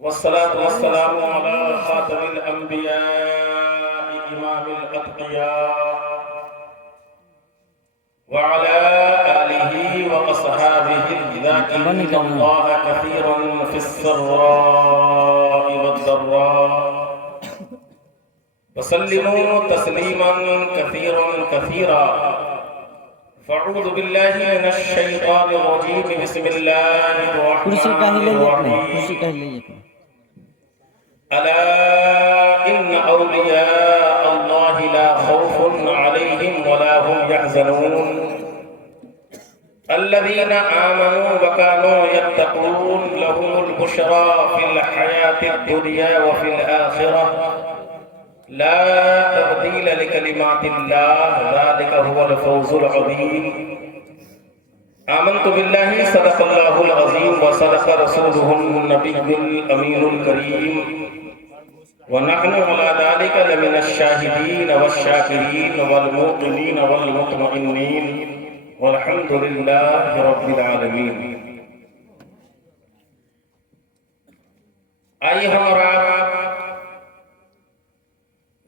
والصلاة والسلام على خاتم الأنبياء إمام الأتقياء وعلى آله وأصحابه الذاكرين الله كثيرا في السراء والضراء وسلموا تسليما كثيرا فاعوذ بالله من الشيطان الرجيم بسم الله الرحمن الرحيم ألا إن أولياء الله لا خوف عليهم ولا هم يحزنون الذين آمنوا وكانوا يتقون لهم البشرى في الحياة الدنيا وفي الآخرة لا تبديل لكلمات الله ذلك هو الفوز العظيم آمنت بالله صدق الله العظيم وصدق رسوله النبي الأمين الكريم ونحن على ذلك لمن الشاهدين والشاكرين والموقنين والمطمئنين والحمد لله رب العالمين. آئیے ہمارا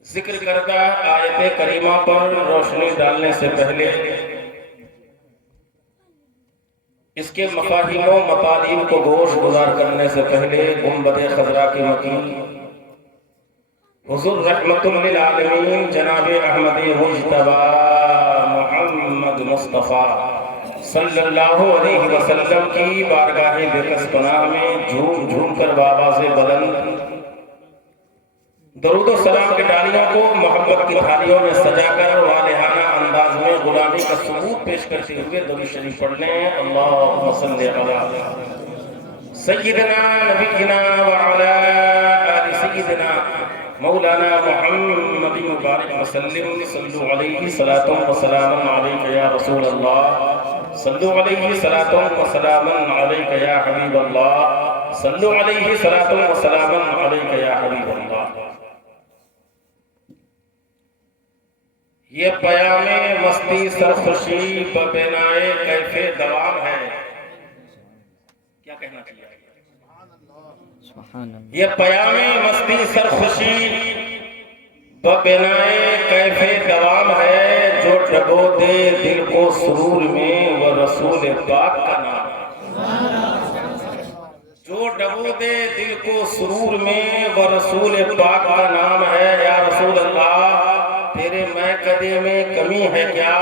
ذکر کردہ آیت کریمہ پر روشنی ڈالنے سے پہلے اس کے مفاہیم و مطالب کو گوش گزار کرنے سے پہلے گنبد خضرا کے مکین حضور رحمت للعالمین جناب احمد مجتبی محمد مصطفیٰ صلی اللہ علیہ وسلم کی بارگاہ بقدس پناہ میں جھوم جھوم کر بآواز بلند درود و سلام کی ڈالیوں کو محبت کی تھالیوں میں سجا کر والہانہ انداز میں غلامی کا ثبوت پیش کرتے ہوئے درود شریف پڑھنے اللہم صلی علی سیدنا نبینا وعلا آل سیدنا مولانا محمد مبارک وسلم صلو علیہ صلاۃ و سلام علیک یا رسول اللہ صلو علیہ صلاۃ و سلام علیک یا حبیب اللہ صلو علیہ صلاۃ و سلام علیک یا حبیب اللہ. یہ پیام مستی سرخوشی ببینائے کیف دوام ہے. کیا کہنا چاہیے؟ یہ پیام مستی سرخوشی ببینائے کیف دوام ہے جو ڈبو دے دل کو سرور میں وہ رسول پاک کا نام ہے. جو ڈبو دے دل کو سرور میں وہ رسول پاک کا نام ہے. یا رسول اللہ تیرے میں قدے میں کمی ہے کیا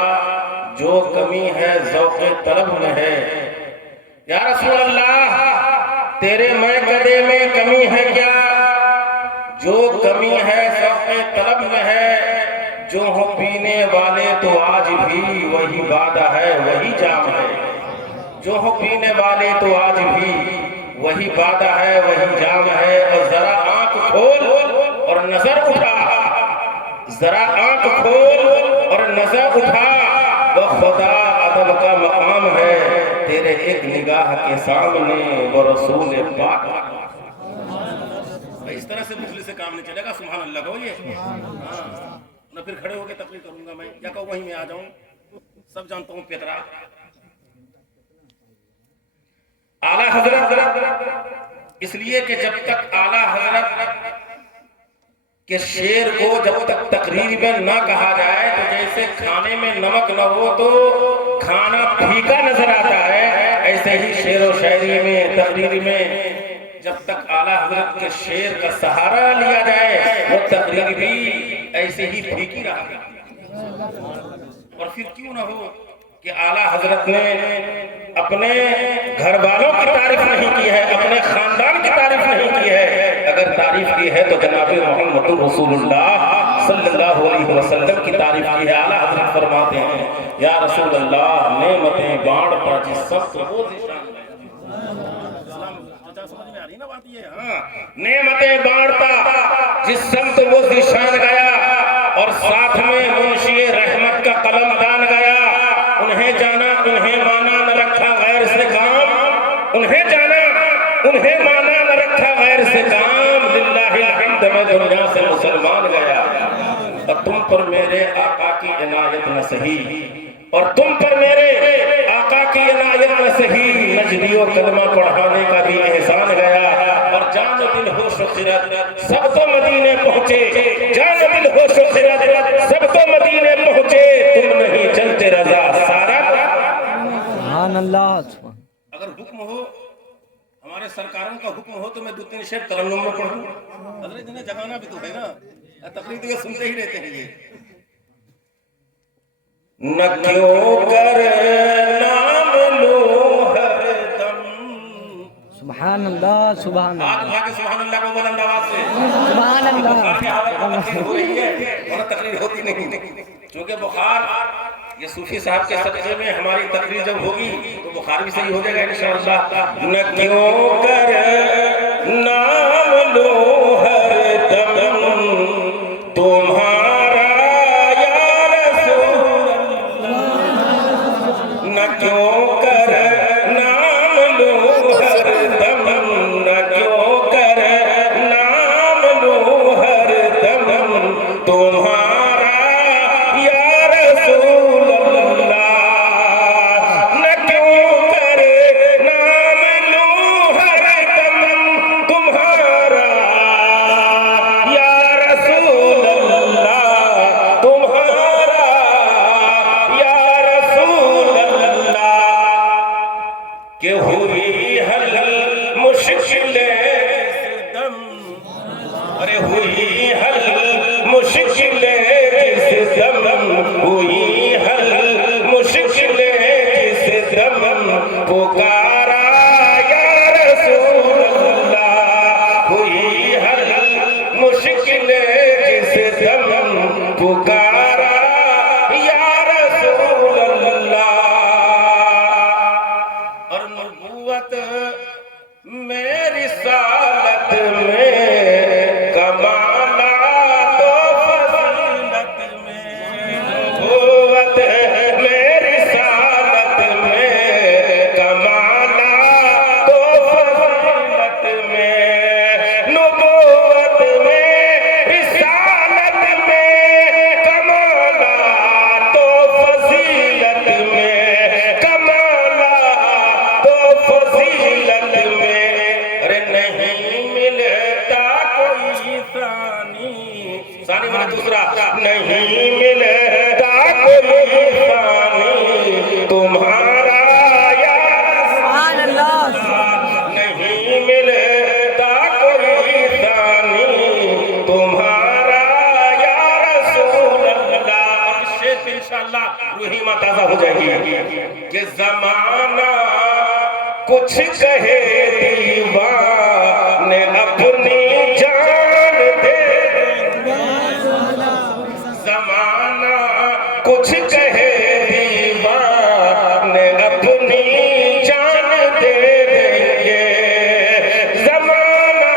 جو کمی ہے ذوق طلب میں ہے. یا رسول اللہ تیرے میں قدے میں کمی ہے کیا جو کمی ہے ذوق طلب میں ہے. جو ہو پینے والے تو آج بھی وہی وعدہ ہے وہی جام ہے. جو ہو پینے والے تو آج بھی وہی وعدہ ہے وہی جام ہے. اور ذرا آنکھ کھول اور نظر اٹھا ذرا آنکھ کھول اور نظر اٹھا وہ خدا ادب کا مقام ہے تیرے ایک نگاہ کے سامنے وہ رسول پاک. اس طرح سے مخلص سے کام نہیں چلے گا. سبحان اللہ کہو. یہ میں پھر کھڑے ہو کے تقریر کروں گا. میں یا کہوں وہیں میں آ جاؤں. سب جانتا ہوں پیترا اعلیٰ حضرت اس لیے کہ جب تک اعلیٰ حضرت کہ شعر کو جب تک تقریر میں نہ کہا جائے تو جیسے کھانے میں نمک نہ ہو تو کھانا پھیکا نظر آتا ہے. ایسے ہی شعر و شاعری میں تقریر میں جب تک اعلیٰ حضرت کے شعر کا سہارا لیا جائے وہ تقریر بھی ایسے ہی پھیکی رہا. اور پھر کیوں نہ ہو کہ اعلیٰ حضرت نے اپنے گھر والوں کی تعریف نہیں کی ہے اپنے خاندان کی تعریف نہیں کی ہے. اگر تعریف کی ہے تو جناب محمد رسول اللہ صلی اللہ علیہ وسلم کی تعریف کی ہے. اعلیٰ حضرت فرماتے ہیں یا رسول اللہ نعمتیں بانٹتا جس سمت وہ ذیشان گیا. سمجھ میں آ رہی نا بات یہ؟ نعمتیں بانٹتا جس سمت وہ ذیشان گیا اور ساتھ میں منشی رحمت کا قلم دان گیا. انہیں جانا انہیں مانا نہ رکھا غیر سے کام. انہیں جانا انہیں مانا نہ رکھا غیر سے کام. للہ الحمد میں دنیا سے مسلمان گیا. اور تم پر میرے آقا کی عنایت نہ سہی اور تم پر میرے آقا کی عنایت نہ سہی نجدی و کلمہ پڑھانے کا بھی احسان گیا. اور جان دل ہوش و خرد سب تو مدینے پہنچے، جان دل ہوش و خرد سب تو مدینے پہنچے، تم نہیں چلتے رضا سارا۔ سبحان اللہ، اگر حکم ہو، ہمارے سرکاروں کا حکم ہو تو میں 2-3 شعر ترنم میں پڑھوں۔ حضرت نے جگانا بھی تو ہے نا، تقریر تو یہ سنتے ہی رہتے ہیں۔ یہ نہ کیوں کر نام لو ہر دم، سبحان اللہ، سبحان ہاتھ اللہ، اٹھا کے سبحان اللہ کو بلند آواز سے۔ سبحان اللہ۔ بخار کی حالت میں تقریر ہو رہی ہے اور تقریر ہوتی نہیں، چونکہ بخار یہ صوفی صاحب کے صدقے میں ہماری تقریر جب ہوگی تو بخار بھی صحیح ہو جائے گا انشاءاللہ۔ نہ کیوں کر نام لو ہر دم تمہارا یا رسول اللہ، نہ کیوں کر نام لو ہر دم، نہ کیوں کر نام لو ہر دم تمہارا یا رسول اللہ، نہ کیوں کر نام لو ہر دم تمہارا یا رسول اللہ، تمہارا یا رسول اللہ، کہ ہوئی حل مشکلیں جس دم، ارے ہوئی حل مشکلیں جس دم، ہوئی حل مشکلیں جس دم، پکارا یا رسول اللہ، ہوئی حل مشکلیں جس دم، پکارا یا رسول اللہ۔ اور نبوت میں رسالت میں کمالات و فضیلت میں، نبوت میں رسالت میں کمالات و فضیلت میں، نبوت میں رسالت میں کمالات و فضیلت میں، کمالات و فضیلت میں، ارے نہیں ملتا کوئی ثانی، ثانی میں دوسرا، نہیں ملتا کوئی ثانی تمہارا یا سبحان اللہ، نہیں ملتا کوئی ثانی تمہارا یا رسول اللہ۔ اور اس شعر پہ انشاءاللہ روحی ماں تازہ ہو جائے گی کہ زمانہ کچھ کہے دیوانے اپنی جان دے دیں، زمانہ کچھ کہے دیوانے اپنی جان دے دیں گے، زمانہ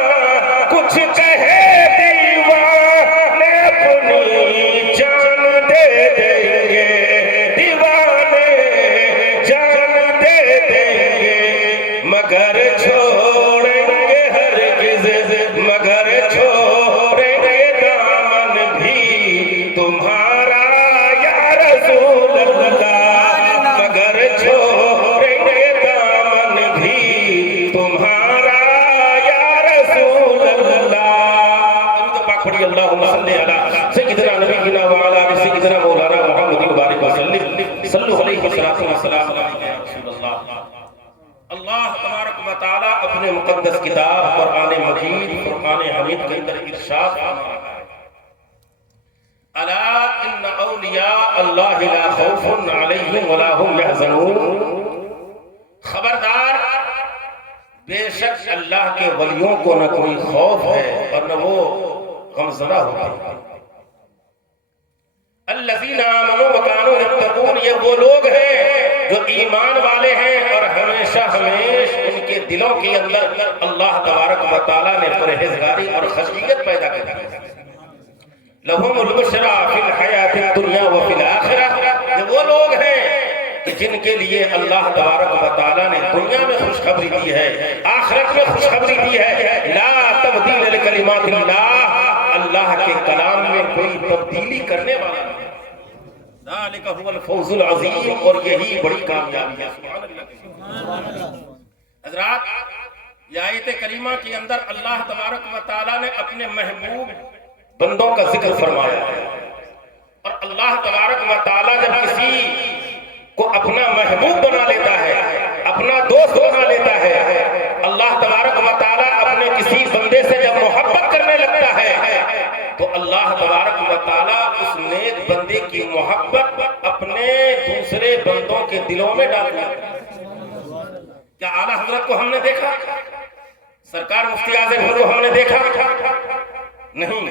کچھ کہے دیوانے اپنی جان دے دیں گے، دیوانے جان دے دیں گے، مگر چھوڑیں گے ہرگز، مگر چھوڑیں گے دامن بھی تمہارا یا رسول اللہ، مگر چھوڑیں گے دامن بھی تمہارا یا رسول اللہ۔ درود پاک پڑھی، اللہم صلی علی سیدنا نبینا وعلی آلہ سیدنا مولانا محمد مبارک وسلم، صلو علیہ وسلم یا رسول اللہ۔ اللہ تبارک و تعالی اپنے مقدس کتاب قرآن مجید فرقان حمید کے اندر ارشاد فرما رہا ہے، الا ان اولیاء اللہ لا خوف علیہم ولا هم يحزنون، خبردار بے شک اللہ کے ولیوں کو نہ کوئی خوف ہے اور نہ وہ غمزدہ ہوتے ہیں۔ الذین آمنوا وکانوا یتقون، یہ وہ لوگ ہیں جو ایمان والے ہیں اور ہمیشہ ان کے دلوں کے اندر اللہ تبارک و تعالیٰ نے پرہیزگاری اور خشیت پیدا کر دی۔ لہم البشریٰ فی الحیات الدنیا وفی الآخرہ، یہ وہ لوگ ہیں کہ جن کے لیے اللہ تبارک و تعالیٰ نے دنیا میں خوشخبری دی ہے، آخرت میں خوشخبری دی ہے۔ لا تبدیل لکلمات اللہ، اللہ کے کلام میں کوئی تبدیلی کرنے والا نہیں۔ ذالک هو الفوز العظیم، اور یہی بڑی کامیابی ہے۔ سبحان اللہ۔ حضرات، یہ آیت کریمہ کے اندر اللہ تبارک و تعالیٰ نے اپنے محبوب بندوں کا ذکر فرمایا ہے، اور اللہ تبارک و تعالیٰ جب کسی کو اپنا محبوب بنا لیتا ہے، اپنا دوست بنا لیتا ہے، اللہ تبارک و تعالیٰ اپنے کسی بندے سے جب محبت کرنے لگتا ہے تو اللہ تبارک و تعالیٰ اس نیک بندے کی محبت اپنے دوسرے بندوں کے دلوں میں ڈال دیتا ہے۔ کیا اعلیٰ حضرت کو ہم نے دیکھا؟ سرکار مفتی اعظم کو ہم نے دیکھا؟ نہیں۔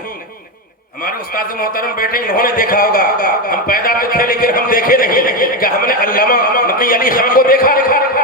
ہمارے استاد محترم بیٹھے انہوں نے دیکھا ہوگا، ہم پیدا تو تھے لیکن ہم دیکھے نہیں۔ کیا ہم نے علامہ نقی علی خان کو دیکھا؟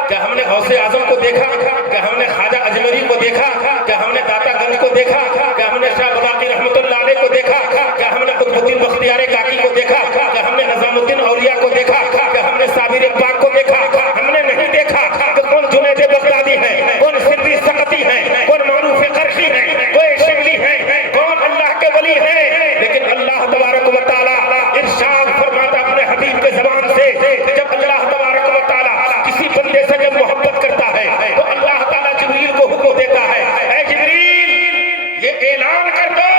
کیا ہم نے غوث اعظم کو دیکھا؟ کیا ہم نے خواجہ اجمیری کو دیکھا؟ کیا ہم نے داتا گنج کو دیکھا؟ کیا ہم نے شاہ باقی رحمۃ اللہ علیہ کو دیکھا؟ کیا ہم نے قطب الدین بختیار کاکی کو دیکھا؟ کیا ہم نے نظام الدین اولیاء کو دیکھا؟ کیا ہم نے صابر پاک کو دیکھا؟ ہم نے نہیں دیکھا کہ کون جنید بغدادی ہے، کون سندھی سقطی ہے، کون معروف قرشی ہے، کوئی شبلی ہے، کون اللہ کے ولی ہے۔ لیکن اللہ تبارک و تعالیٰ ارشاد فرماتا اپنے حبیب کے زبان سے، جب اللہ تبارک و تعالیٰ کسی بندے سے جب محبت کرتا ہے تو اللہ تعالیٰ جبریل کو حکم دیتا ہے، اے جبریل یہ اعلان کر دو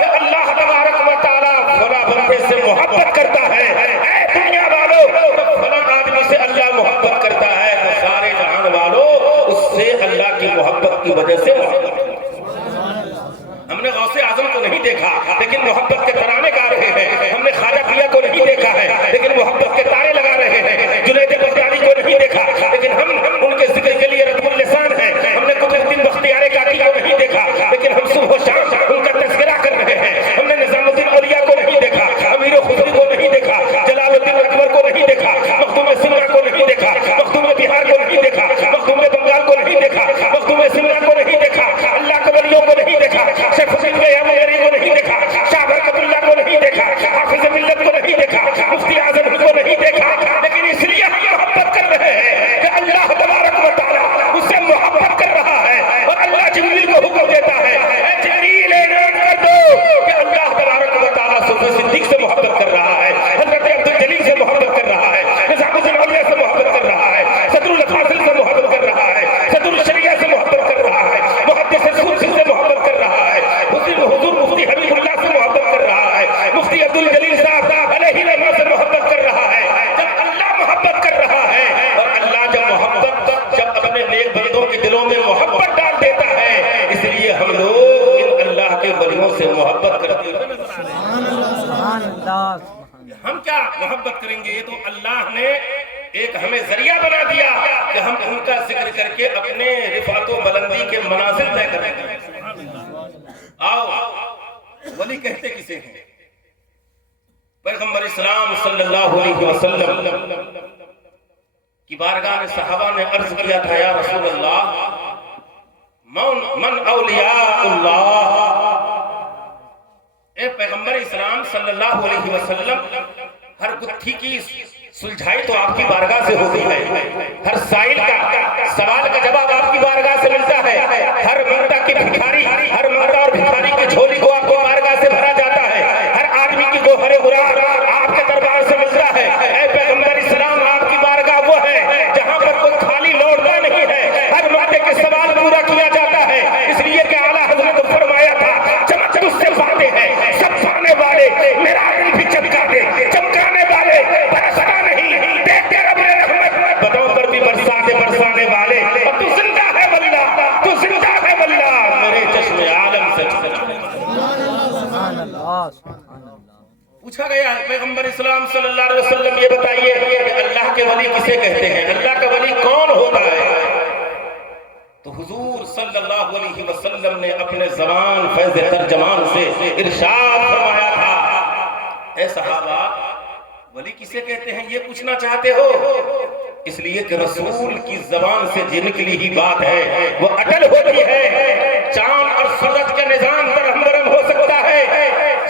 کہ اللہ تبارک و تعالیٰ فلاں بندے سے محبت کرتا ہے۔ اے دنیا والوں، جب فلاں آدمی سے اللہ محبت کرتا ہے تو سارے جہان والوں اس سے اللہ کی محبت کی وجہ سے محبت۔ ہم نے غوث اعظم کو نہیں دیکھا لیکن محبت کے ترانے گا رہے ہیں، ہم نے خواجہ پیا کو نہیں دیکھا ہے لیکن محبت کے تارے لگا رہے ہیں، جنید بغدادی کو نہیں دیکھا لیکن ہم ان کے ذکر کے لیے رتب اللسان ہیں، ہم نے قطب الدین بختیار کاکی کو نہیں دیکھا لیکن ہم صبح و شام ان کا تذکرہ کر رہے ہیں، ہم نے نظام الدین اولیاء کو نہیں دیکھا، امیر خسرو کو نہیں دیکھا، جلال الدین اکبر کو نہیں دیکھا، مخدوم سمرا کو نہیں دیکھا، مخدوم بہار کو نہیں دیکھا، مخدوم بنگال کو نہیں دیکھا، مخدوم سمرا کو نہیں دیکھا، اللہ کے ولیوں کو نہیں دیکھا، شیخ حسین غیامی کو نہیں دیکھا، شاہ برکت اللہ کو نہیں دیکھا، حافظ ملت کو نہیں دیکھا، مفتی اعظم کو نہیں دیکھا، لیکن اس لیے ہم محبت کر رہے ہیں کہ اللہ تبارک و تعالیٰ اس سے محبت کر رہا ہے، اور اللہ جبریل کو حکم دیتا ہے، اے جبریل اعلان کر دو کہ اللہ تبارک و تعالیٰ صوفی صدیق سے محبت کر رہا ہے، حضرت عبدالجلیل سے محبت کر رہا ہے، نظام الدین اولیاء سے محبت کر رہا ہے، صدر الفاضل سے محبت کر رہا ہے، صدر الشریعہ سے محبت کر رہا ہے، محدث سورسی سے محبت کر رہا ہے، حضور مفتی حبیب اللہ سے محبت کر رہا ہے، مفتی عبدالجلیل صاحب علیہ رحمہ سے محبت کر رہا ہے۔ جب اللہ محبت کر رہا ہے اور اللہ جب اپنے نیک بندوں کے دلوں میں محبت ڈال دیتا ہے، اس لیے ہم لوگ ان اللہ کے ولیوں سے محبت کرتے ہیں۔ سبحان اللہ۔ ہم کیا محبت کریں گے؟ یہ تو اللہ نے ایک ہمیں ذریعہ بنا دیا کہ ہم ان کا ذکر کر کے اپنے رفعت و بلندی کے منازل طے کریں گے۔ آؤ، ولی کہتے کسے ہیں؟ پیغمبر اسلام صلی اللہ علیہ وسلم کی بارگاہ میں صحابہ نے عرض کیا تھا، یا رسول اللہ من اولیاء اللہ۔ اے پیغمبر اسلام صلی اللہ علیہ وسلم، ہر گتھی کی سلجھائی تو آپ کی بارگاہ سے ہوتی ہے، ہر سائل کا سوال کا جواب آپ کی بارگاہ سے ملتا ہے، ہر منگتا کی بھکاری، ہر منگتا اور بھکاری کی جھولی کو آپ کی بارگاہ سے بھرا جاتا ہے، ہر آدمی کی گوہر غرار آپ کے دربار سے ملتا ہے۔ اے پیغمبر اسلام، آپ کی بارگاہ وہ ہے جہاں پر کوئی خالی لوٹتا نہیں ہے، ہر منگتے کے سوال پورا کیا جاتا ہے، اس لیے کہ اعلیٰ حضرت نے فرمایا تھا، چمک تجھ سے باتیں ہیں سب پانے والے، میرا دل بھی چمکا دے، چمکانے والے برستا نہیں، دیکھ کے رب نے رحمت بدوں پر بھی برسانے والے، اور تو زندہ ہے واللہ، تو زندہ ہے واللہ، میرے چشم عالم سے سبحان اللہ۔ پوچھا گیا ہے پیغمبر اسلام صلی اللہ علیہ وسلم یہ بتائیے کہ اللہ کے ولی کسے کہتے ہیں، اللہ کا ولی کون ہوتا ہے؟ تو حضور صلی اللہ علیہ وسلم نے اپنے زبان فیض ترجمان سے ارشاد فرمایا تھا، اے صحابہ ولی کسے کہتے ہیں یہ پوچھنا چاہتے ہو؟ اس لیے کہ رسول کی زبان سے جو نکلی ہی بات ہے وہ اٹل ہوتی ہے۔ چاند اور سورج کا نظام درہم برہم ہو سکتا ہے،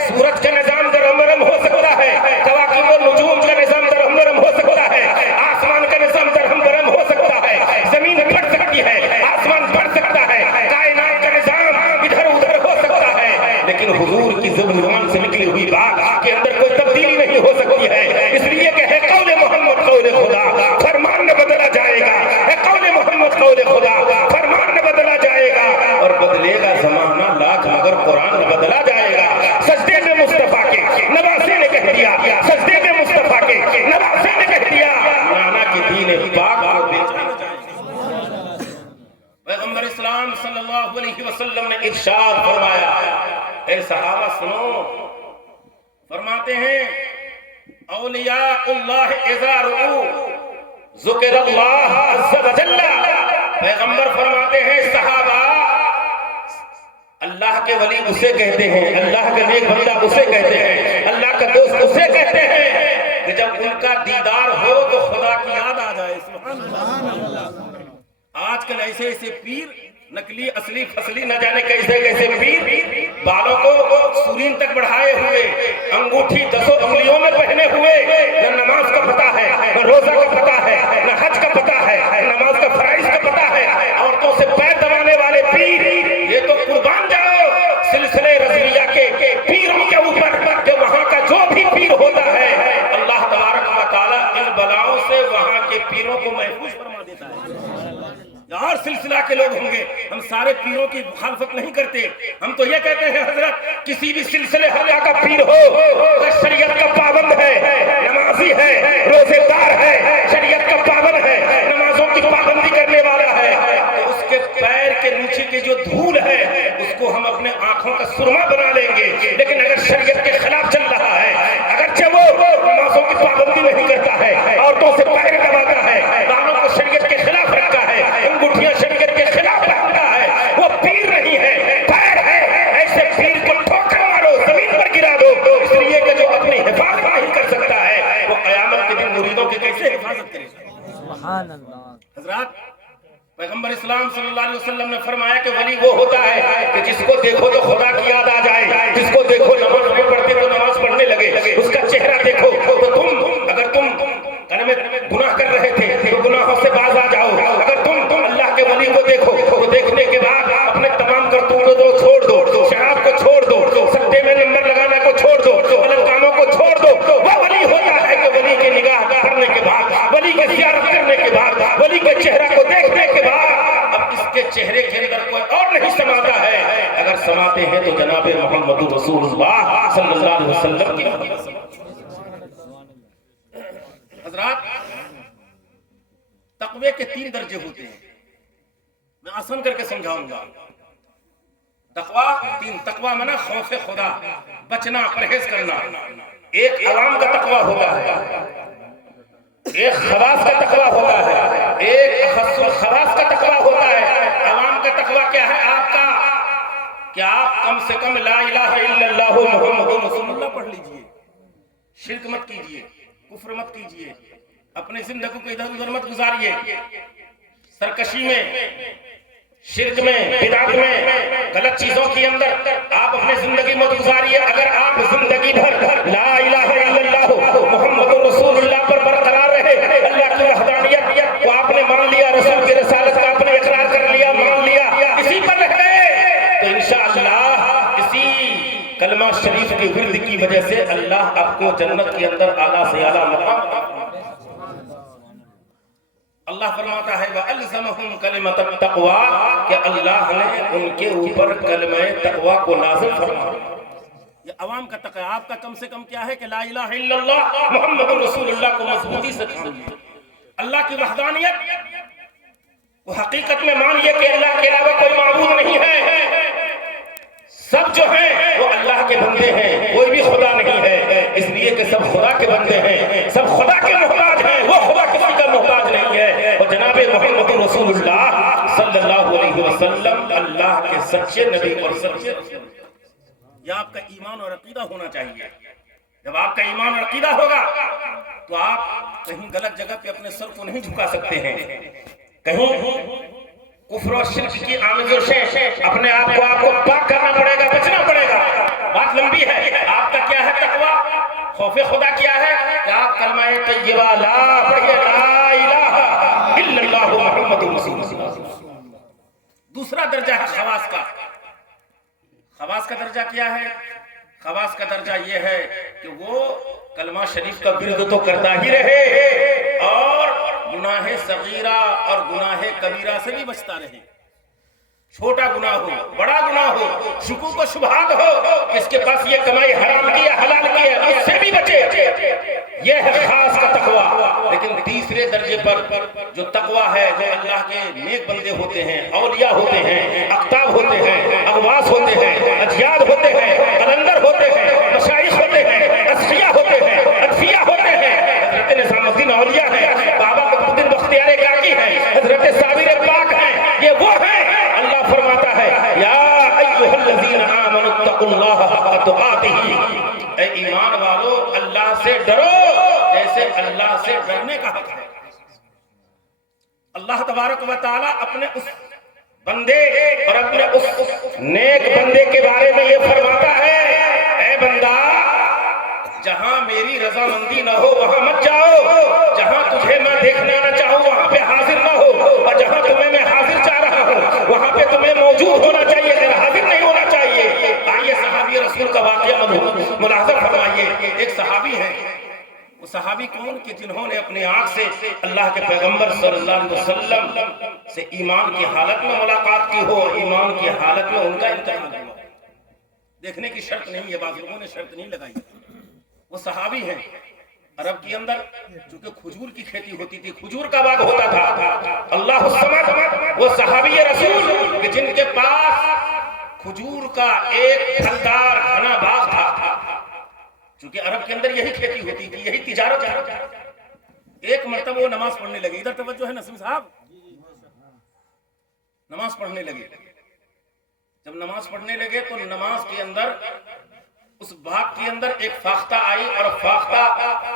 سورج کا نظام درہم برہم ہو سکتا ہے، کواکب و نجوم کا نظام درہم برہم ہو سکتا ہے، آسمان کا نظام درہم برہم ہو سکتا ہے، زمین پھٹ سکتی ہے، آسمان پھٹ سکتا ہے، کائنات کا نظام ادھر ادھر ہو سکتا ہے، لیکن حضور کی زبان سے نکلی ہوئی بات کے اندر کوئی تبدیلی نہیں ہو سکتی ہے، اس لیے کہ ہے قول محمد قول خدا، فرمان نہ بدلا جائے گا، ہے قول محمد قول خدا، فرمان نہ بدلا جائے پر قرآن بدلا جائے گا. سجدے میں مصطفیٰ کے نواسے نے کہہ دیا, سجدے میں مصطفیٰ کے نواسے نے کہہ دیا, نانا کی دین پاک کو بیچا نہ جائے گا. پیغمبر اسلام صلی اللہ علیہ وسلم نے ارشاد فرمایا, اے صحابہ سنو, فرماتے ہیں اولیاء اللہ اذا رؤوا ذکر اللہ عز و جل. پیغمبر فرماتے ہیں صحابہ, اللہ کے ولی اسے کہتے ہیں, اللہ کا نیک بندہ اسے کہتے ہیں, اللہ کا دوست اسے کہتے ہیں کہ جب ان کا دیدار ہو تو خدا کی یاد آ جائے. سبحان اللہ. آج کل ایسے ایسے پیر, نکلی اصلی فصلی نہ جانے کیسے کیسے پیر, بالوں کو سورین تک بڑھائے ہوئے, انگوٹھی 10 انگلیوں میں پہنے ہوئے, نہ نماز کا پتہ ہے, نہ روزہ کا پتہ ہے, نہ حج کا پتہ ہے, نماز کا فرائض کا پتہ ہے, عورتوں سے پیر دبانے والے پیر. یہ تو قربان جاؤ سلسلے رضویہ کے پیروں کے اوپر کہ وہاں کا جو بھی پیر ہوتا ہے اللہ تبارک و تعالیٰ ان بلاؤں سے وہاں کے پیروں کو محفوظ فرما دیتا ہے. اور سلسلہ کے لوگ ہوں گے, ہم سارے پیروں کی مخالفت نہیں کرتے, ہم تو یہ کہتے ہیں حضرت کسی بھی سلسلے حقہ کا پیر ہو, اگر شریعت کا پابند ہے, نمازی ہے, روزے دار ہے, شریعت کا پابند ہے, نمازوں کی پابندی کرنے والا ہے, تو اس کے پیر کے نیچے کے جو دھول ہے اس کو ہم اپنے آنکھوں کا سرما بنا لیں گے. لیکن اگر شریعت کے خلاف چل رہا ہے, اگرچہ وہ نمازوں کی پابندی نہیں کرتا ہے, عورتوں سے پیر دباتا ہے, بالوں کو شریعت کے خلاف رکھتا ہے, انگوٹھیاں شریعت کے خلاف رکھتا ہے, وہ پیر نہیں ہے, پیر ہے. ایسے پیر کو ٹھوکر مارو, زمین پر گرا دو, اس لیے کہ جو اپنی حفاظت نہیں کر سکتا ہے وہ قیامت کے دن مریدوں کی کیسے حفاظت کرے گا. سبحان اللہ. حضرات, پیغمبر اسلام صلی اللہ علیہ وسلم نے فرمایا کہ ولی وہ ہوتا ہے کہ جس کو دیکھو تو خدا کی یاد آ جائے, جس کو دیکھو نماز نہیں پڑھتے تو نماز پڑھنے لگے, اس کا چہرہ دیکھو تو اگر تم گناہ کر رہے تھے تو گناہوں سے باز آ جاؤ, اگر تم اللہ کے ولی کو دیکھو تو دیکھنے کے بعد اپنے تمام کرتوتوں کو چھوڑ دو, شراب کو چھوڑ دو, سٹے میں نمبر لگانا کو چھوڑ دو, غلط کاموں کو چھوڑ دو. وہ ولی ہوتا ہے کہ ولی کی نگاہ کرنے کے بعد, ولی کی زیارت کرنے کے بعد, ولی کے چہرہ کو دیکھنے کے بعد اب اس کے چہرے کے اندر کوئی اور نہیں سماتا ہے, اگر سماتے ہیں تو جناب محمد رسول اللہ صلی اللہ علیہ وسلم کی محبت. حضرات, تقوی کے 3 درجے ہوتے ہیں, میں آسان کر کے سمجھاؤں گا. تقوی منا خوف خدا, بچنا, پرہیز کرنا. ایک عوام کا تقوی ہوتا ہے, ایک خواص کا تقوی ہوتا ہے, ایک اخص الخواص کا تقوی ہوتا ہے. عوام کا تقوی کیا ہے آپ کا, کہ آپ کم سے کم لا الہ الا اللہ محمد رسول اللہ پڑھ لیجئے, شرک مت کیجئے, کفر مت کیجئے, اپنے زندگی کو ادھر ادھر مت گزاریے, سرکشی میں, شرک میں, بدعت میں, غلط چیزوں کے اندر آپ اپنے زندگی مت گزاریے. اگر آپ زندگی بھر لا الہ الا اللہ محمد رسول اللہ پر برقرار رہے, اللہ کی وحدانیت کو آپ نے مان لیا, رسول کی رسالت کا آپ نے اقرار کر لیا, مان لیا, اسی پر رہ گئے, تو انشاءاللہ اسی کلمہ شریف کی ورد کی وجہ سے اللہ آپ کو جنت کے اندر اعلیٰ سے اعلیٰ مقام. اللہ فرماتا ہے وَأَلْزَمَهُمْ كَلِمَةَ التَّقْوَى, کہ اللہ نے ان کے اوپر کلمہ تقوی کو نازل فرمایا. یہ عوام کا تقوی, آپ کا کم سے کم کیا ہے کہ لا الہ الا اللہ محمد رسول اللہ کو مضبوطی سے سمجھیے, اللہ کی وحدانیت وہ حقیقت میں مانیے کہ اللہ کے علاوہ کوئی معبود نہیں ہے, سب جو ہیں وہ اللہ کے بندے ہیں, کوئی بھی خدا نہیں ہے, اس لیے کہ سب خدا کے بندے ہیں, سب خدا کے محتاج ہیں, وہ خدا کسی کا محتاج نہیں ہے. اور جناب محمد رسول اللہ صلی اللہ علیہ وسلم اللہ کے سچے نبی اور سچے رسول. یہ آپ کا ایمان اور عقیدہ ہونا چاہیے. جب آپ کا ایمان اور عقیدہ ہوگا تو آپ کہیں غلط جگہ پہ اپنے سر کو نہیں جھکا سکتے ہیں, کہیں کفر و شرک کی آمیزوں سے اپنے آپ کو پاک کرنا پڑے گا, بچنا پڑے گا. بات لمبی ہے. آپ کا کیا ہے تقوی, خوف خدا کیا ہے کہ آپ کلمہ طیبہ لا پڑھیے, لا الہ الا اللہ محمد رسول اللہ. دوسرا درجہ ہے خواص کا. خواص کا درجہ کیا ہے, خواص کا درجہ یہ ہے کہ وہ کلمہ شریف کا ورد تو کرتا ہی رہے اور گناہ صغیرہ اور گناہ کبیرہ سے بھی بچتا رہے. چھوٹا گناہ ہو بڑا گناہ ہو شکوک و شبہات ہو اس کے پاس یہ کمائی حرام کی ہے حلال کی ہے اس سے بھی بچے. یہ ہے خاص کا تقوی. لیکن تیسرے درجے پر جو تقوی ہے جو اللہ کے نیک بندے ہوتے ہیں اولیاء ہوتے ہیں اقطاب ہوتے ہیں اغواث ہوتے ہیں اجیاد ہوتے ہیں قلندر ہوتے ہیں مشائخ ہوتے ہیں اصفیاء ہوتے ہیں ادفیاء ہوتے ہیں. حضرت نظام الدین اولیاء ہیں بابا قطب الدین بختیار کاکی ہیں حضرت صابر پاک ہیں. یہ وہ ہیں اللہ فرماتا ہے یا ایھا الذین آمنوا اتقوا اللہ حق تقاتہ. اے ایمان والو اللہ سے ڈرو جیسے اللہ سے ڈرنے کا حق ہے. اللہ تبارک و تعالی اپنے اس بندے اور اپنے اس نیک بندے کے بارے میں یہ فرماتا ہے اے بندہ جہاں میری رضامندی نہ ہو وہاں مت جاؤ. جہاں تجھے میں دیکھنا نہ چاہوں وہاں پہ حاضر نہ ہو اور جہاں تمہیں میں حاضر چاہ رہا ہوں وہاں پہ تمہیں موجود ہونا چاہیے غیر حاضر نہیں ہونا چاہیے. آئیے صحابی رسول کا واقعہ ملاحظہ فرمائیے. ایک صحابی ہیں وہ صحابی کون کہ جنہوں نے اپنی آنکھ سے اللہ کے پیغمبر صلی اللہ علیہ وسلم سے ایمان کی حالت میں ملاقات کی ہو اور ایمان کی حالت میں ان کا انتقال ہوا. دیکھنے کی شرط نہیں ہے بعض لوگوں نے شرط نہیں لگائی. وہ صحابی ہیں عرب کے اندر چونکہ کھجور کی کھیتی ہوتی تھی کھجور کا باغ ہوتا تھا. اللہ الصمد وہ صحابی رسول کہ جن کے پاس کھجور کا ایک پھلدار گھنا باغ تھا چونکہ عرب کے اندر یہی کھیتی ہوتی تھی یہی تجارت ہے. ایک مرتبہ وہ نماز پڑھنے لگے. ادھر توجہ ہے نسیم صاحب. نماز پڑھنے لگے. جب نماز پڑھنے لگے تو نماز کے اندر اس باغ کے اندر ایک فاختہ آئی اور فاختہ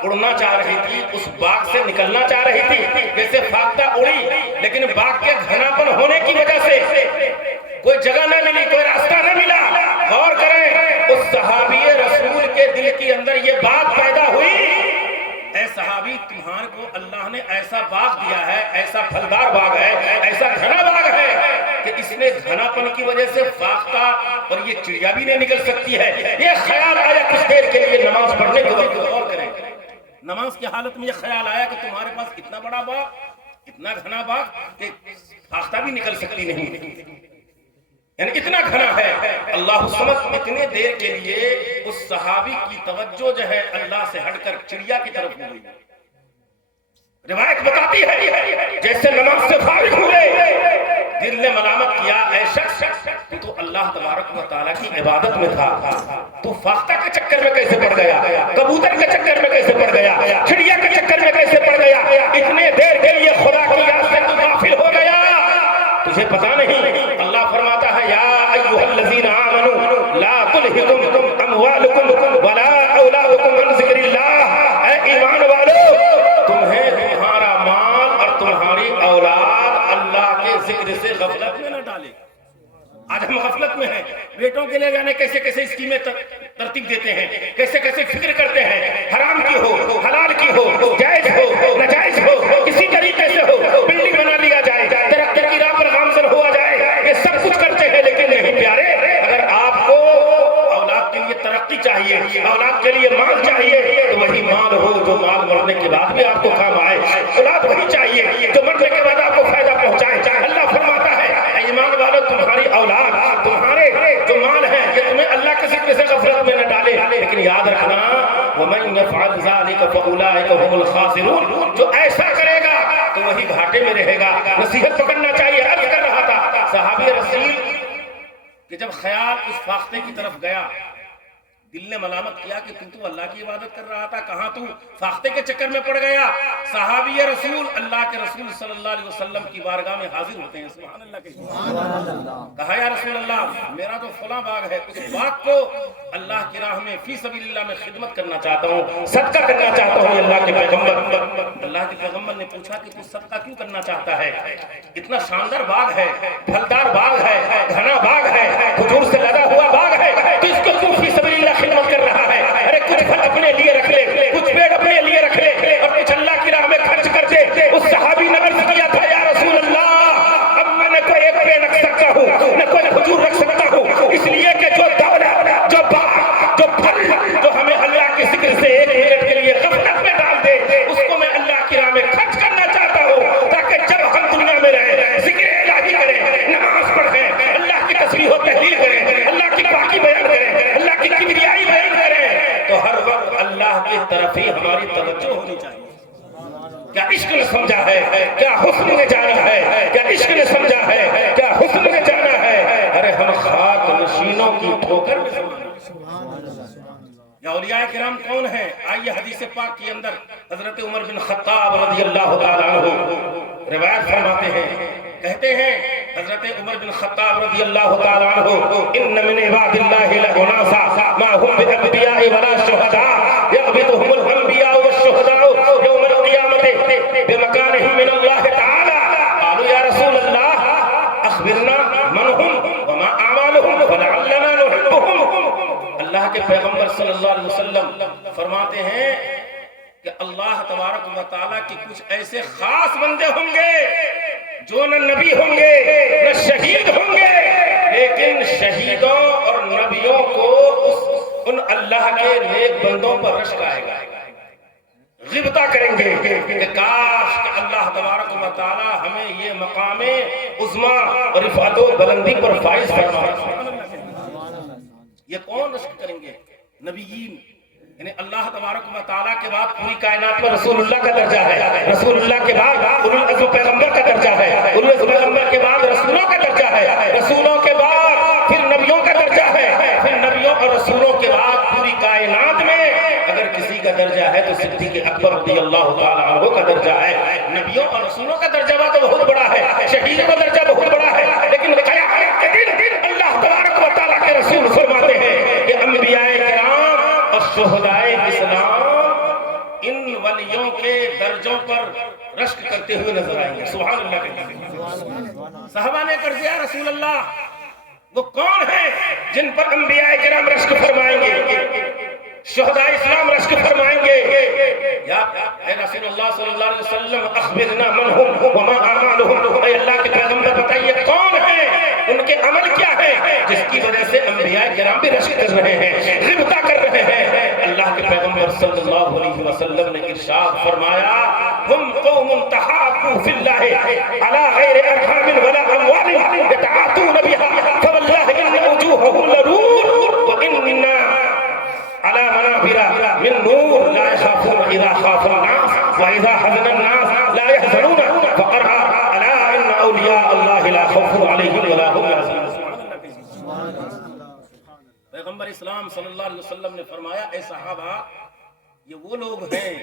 اڑنا چاہ رہی تھی اس باغ سے نکلنا چاہ رہی تھی. جیسے فاختہ اڑی لیکن باغ کے گھنا پن ہونے کی وجہ سے کوئی جگہ نہ ملی کوئی راستہ نہ ملا. غور کریں اس صحابی رسول کے دل کے اندر یہ بات پیدا ہوئی اے صحابی تمہارے کو اللہ نے ایسا باغ دیا ہے ایسا پھلدار باغ ہے ایسا گھنا باغ ہے کہ اس میں گھنا پن کی وجہ سے فاختہ اور یہ چڑیا بھی نہیں نکل سکتی ہے. یہ خیال آیا کچھ دیر کے لیے نماز پڑھنے کے وقت. غور کریں نماز کی حالت میں یہ خیال آیا کہ تمہارے پاس اتنا بڑا باغ اتنا گھنا باغ کہ فاختہ بھی نکل سکتی نہیں یعنی اتنا گھنا ہے. اللہ سمجھ اتنے دیر کے لیے اس صحابی کی توجہ جو ہے اللہ سے ہٹ کر چڑیا کی طرف ہو گئی. روایت بتاتی ہے جیسے نماز سے فارغ ہوئے دل نے ملامت کیا اے شخص تو اللہ تبارک و تعالیٰ کی عبادت میں تھا تو فاختہ کے چکر میں کیسے پڑ گیا کبوتر کے چکر میں کیسے پڑ گیا چڑیا کے چکر میں کیسے پڑ گیا اتنے دیر کے لیے خدا کی یاد سے تو غافل ہو گیا تجھے پتا نہیں. اللہ فرماتا ہے یا ایھا الذین آمنوا لا تلھکم اموالکم ولا اولادکم عن ذکر اللہ. اے ایمان والو تمہیں تمہارا مال اور تمہاری اولاد اللہ کے ذکر سے غفلت میں نہ ڈالے. آج ہم غفلت میں ہیں. بیٹوں کے لے جانے کیسے کیسے اسکیمیں ترتیب دیتے ہیں کیسے کیسے فکر کرتے ہیں حرام کی ہو حلال کی ہو جائز ہو ناجائز ہو کسی طریقے سے ہو بلڈنگ بنا لیا جائے ترقی کی راہ پر گامزن ہوا جائے یہ سب کچھ کرتے ہیں. لیکن نہیں پیارے اگر آپ کو اولاد کے لیے ترقی چاہیے اولاد کے لیے مال چاہیے تو وہی مال ہو جو مال مرنے کے بعد بھی آپ کو کام آئے. اولاد وہی چاہیے جو مرنے کے بعد آپ کو فائدہ پہنچائے. اللہ فرماتا ہے ایمان والو تمہاری اولاد تمہارے جو مال ہے یہ تمہیں اللہ کے ذکر سے غفلت میں نہ ڈالے. لیکن یاد رکھنا وَمَن يَفْعَلْ ذَلِكَ فَأُولَٰئِكَ هُمُ الْخَاسِرُونَ. جو ایسا کرے گا تو وہی گھاٹے میں رہے گا. نصیحت پکڑنا چاہیے. عرض کر رہا تھا صحابی رسول کہ جب خیال اس فاختے کی طرف گیا دل نے ملامت کیا کہ تو اللہ کی عبادت کر رہا تھا کہاں تو فاختے کے چکر میں پڑ گیا. صحابی رسول اللہ کے رسول صلی اللہ علیہ وسلم کی بارگاہ میں حاضر ہوتے ہیں. سبحان اللہ کے کہا یا رسول اللہ میرا تو فلاں باغ ہے اس باغ کو اللہ کی راہ میں فی سبیل اللہ میں خدمت کرنا چاہتا ہوں صدقہ کرنا چاہتا ہوں. اللہ کے پیغمبر اللہ کے پیغمبر نے پوچھا کہ تو صدقہ کیوں کرنا چاہتا ہے اتنا شاندار باغ ہے پھلدار باغ ہے گھنا باغ ہے کھجور سے لدا ہوا باغ ہے تو اس کو کیوں فی سبیل اللہ خدمت کر رہا ہے. ارے کچھ پھل اپنے لیے رکھ لے کچھ پیڑ اپنے لیے رکھ لے اور کچھ اللہ کی راہ میں خرچ کر دے. اس صحابی نے عرض کیا تھا یا رسول اللہ اب میں نے کوئی ایک پیڑ رکھ سکتا ہوں نہ کوئی کھجور رکھ سکتا ہوں اس لیے کہ جو دولت جو باغ جو پھل جو ہمیں اللہ کے ذکر سے ایک منٹ کے لیے غفلت میں ڈال دے اس کو میں اللہ کی راہ میں خرچ کرنا چاہتا ہوں تاکہ جب ہم دنیا میں رہیں ذکر الہی کریں نماز پڑھیں طرف ہی ہماری توجہ ہونی چاہیے. کیا عشق نے سمجھا ہے, کیا حسن نے جانا ہے, کیا عشق نے سمجھا ہے, کیا حسن نے جانا ہے. ارے ہم خاک نشینوں کی ٹھوکر میں زمانہ. یا اولیاء کرام کون ہیں؟ آئیے حدیث پاک کے اندر حضرت عمر بن خطاب رضی اللہ تعالیٰ عنہ روایت فرماتے ہیں, کہتے ہیں حضرت عمر بن خطاب رضی اللہ تعالیٰ عنہ, ان من عباد اللہ لأناسا ما هم بأنبیاء ولا شہداء یغبطهم الانبیاء والشہداء یوم القیامت بمکانهم من اللہ تعالی. قالوا یا رسول اللہ اخبرنا من هم وما اعمالهم فلعلنا نحبهم. اللہ کے پیغمبر صلی اللہ علیہ وسلم فرماتے ہیں کہ اللہ تبارک و تعالیٰ کی کچھ ایسے خاص بندے ہوں گے جو نہ نبی ہوں گے نہ شہید ہوں گے, لیکن شہیدوں اور نبیوں کو ان اللہ کے نیک بندوں پر رشک آئے گا, غبطہ کریں گے کہ کاش کہ اللہ تبارک و تعالیٰ ہمیں یہ مقام عظمیٰ اور رفعت و بلندی پر فائز فرمائے. یہ کون رشک کریں گے؟ نبیین, یعنی اللہ تبارک و تعالیٰ کے بعد پوری کائنات میں رسول اللہ کا درجہ ہے, رسول اللہ کے بعد اولو العزم پیغمبر کا درجہ ہے, اولو العزم پیغمبر کے بعد رسولوں کا درجہ ہے, رسولوں کے بعد پھر نبیوں کا درجہ ہے, پھر نبیوں اور رسولوں کے بعد پوری کائنات میں اگر کسی کا درجہ ہے تو صدیق اکبر رضی اللہ تعالیٰ عنہ کا درجہ ہے. نبیوں اور رسولوں کا درجہ تو بہت بڑا ہے, شہیدوں کا درجہ بہت بڑا ہے, لیکن قیامت کے دن اللہ تبارک و تعالیٰ کے رسول فرماتے ہیں کہ انبیاء کرام اور شہدائے اسلام ان ولیوں کے درجوں پر رشک کرتے ہوئے نظر آئیں گے. سبحان اللہ کے صحابہ نے کر دیا رسول اللہ وہ کون ہیں جن پر انبیاء کرام رشک فرمائیں گے, شہداء اسلام رشک فرمائیں گے. یا اے رسول اللہ صلی اللہ علیہ وسلم اخبرنا من هم وما اعمالهم, اے اللہ کے پیغمبر بتائیے کون ہیں, ان کے عمل کیا ہے جس کی وجہ سے انبیاء کرام بھی رشک کر رہے ہیں, غبطہ کر رہے ہیں. اللہ کے پیغمبر صلی اللہ علیہ وسلم نے ارشاد فرمایا ہم قوم تحابوا فی اللہ علی غیر ارحام ولا اموال یتعاطون بها فواللہ ان وجوہهم لنور واننا على منابر من نور لا يخافون اذا خاف الناس واذا حزن الناس لا يحزنون فقرأ الا ان اولیاء اللہ لا خوف علیہم ولا هم يحزنون. پیغمبر اسلام صلی اللہ علیہ وسلم نے فرمایا اے صحابہ یہ وہ لوگ ہیں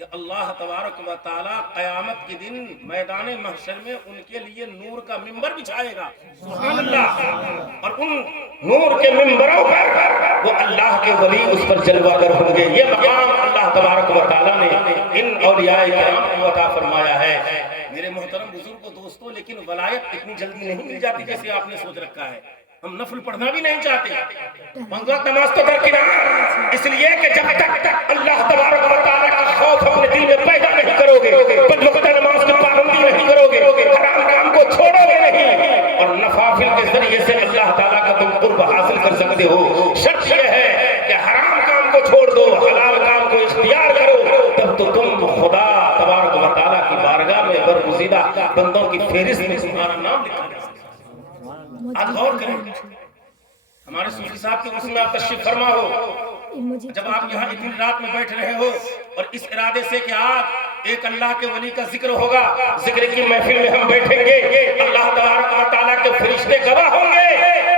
کہ اللہ تبارک و تعالیٰ قیامت کے دن میدان محشر میں ان کے لیے نور کا منبر بچھائے گا. سبحان اللہ. اور ان نور کے منبروں پر وہ اللہ کے ولی اس پر جلوہ گر ہوں گے. یہ مقام اللہ تبارک و تعالیٰ نے ان اولیاء کرام کو عطا فرمایا ہے. میرے محترم بزرگ و دوستوں, لیکن ولایت اتنی جلدی نہیں مل جاتی جیسے آپ نے سوچ رکھا ہے. ہم نفل پڑھنا بھی نہیں چاہتے, 5 وقت نماز تو درکنار, اس لیے کہ جب تک اللہ تبارک و تعالیٰ کا خوف اپنے دل میں پیدا نہیں کرو گے, 5 وقت نماز کی پابندی نہیں کرو گے, حرام کام کو چھوڑو گے نہیں, اور نوافل کے ذریعے سے اللہ تعالیٰ کا تم قرب حاصل کر سکتے ہو. شرط یہ ہے کہ حرام کام کو چھوڑ دو, حلال کام کو اختیار کرو, تب تو تم خدا تبارک و تعالیٰ کی بارگاہ میں برگزیدہ بندوں کی فہرست میں تمہارا نام لکھا جائے. آج غور کریں, ہمارے صوفی صاحب کے مسئلہ آپ تشریف فرما ہو, جب آپ یہاں اتنی رات میں بیٹھ رہے ہو اور اس ارادے سے کہ آپ ایک اللہ کے ولی کا ذکر ہوگا, ذکر کی محفل میں ہم بیٹھیں گے, اللہ تبارک و تعالیٰ کے فرشتے گواہ ہوں گے.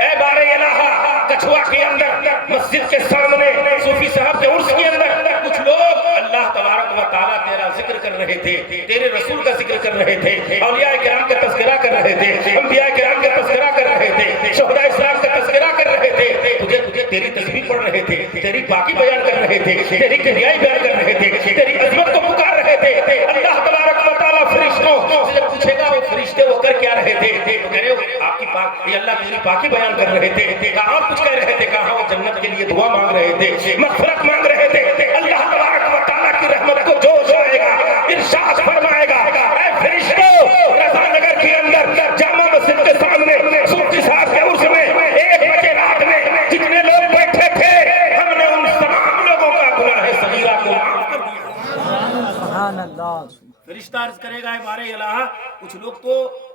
اے بار الہ کچھوا کے اندر مسجد کے سامنے صوفی صاحب کے عرس کے اندر کچھ لوگ اللہ تبارک و تعالیٰ تیرا ذکر کر رہے تھے, تیرے رسول کا ذکر کر رہے تھے, اولیاء کرام کا تذکرہ کر رہے تھے, انبیاء کرام کا تذکرہ کر رہے تھے, شہداء اسلام کا تذکرہ کر رہے تھے, تجھے تیری تسبیح پڑھ رہے تھے, تیری پاکی بیان کر رہے تھے, تیری کبریائی بیان کر رہے تھے, تیری عظمت کو پکار رہے تھے. اللہ تبارک و تعالیٰ فرشتوں سے پوچھے گا وہ فرشتے وہ کر کیا رہے تھے, تو کہہ رہے ہو آپ کی پاکی, اللہ تیری پاکی بیان کر رہے تھے. کہاں آپ کچھ کہہ رہے تھے, کہاں وہ جنت کے لیے دعا مانگ رہے تھے, مغفرت مانگ رہے تھے. اللہ تبارک و تعالیٰ کی رحمت کو جوش آئے گا, ارشاد فرمائے گا اے فرشتوں رضا نگر کے اندر جامع مسجد کے سامنے صوفی صاحب کے عرس میں 1 بجے رات میں جتنے لوگ بیٹھے تھے ہم نے ان تمام لوگوں کا گناہ صغیرہ کو معاف کر دیا. سبحان اللہ. فرشتہ عرض کرے گا اے بار الہ کچھ لوگ تو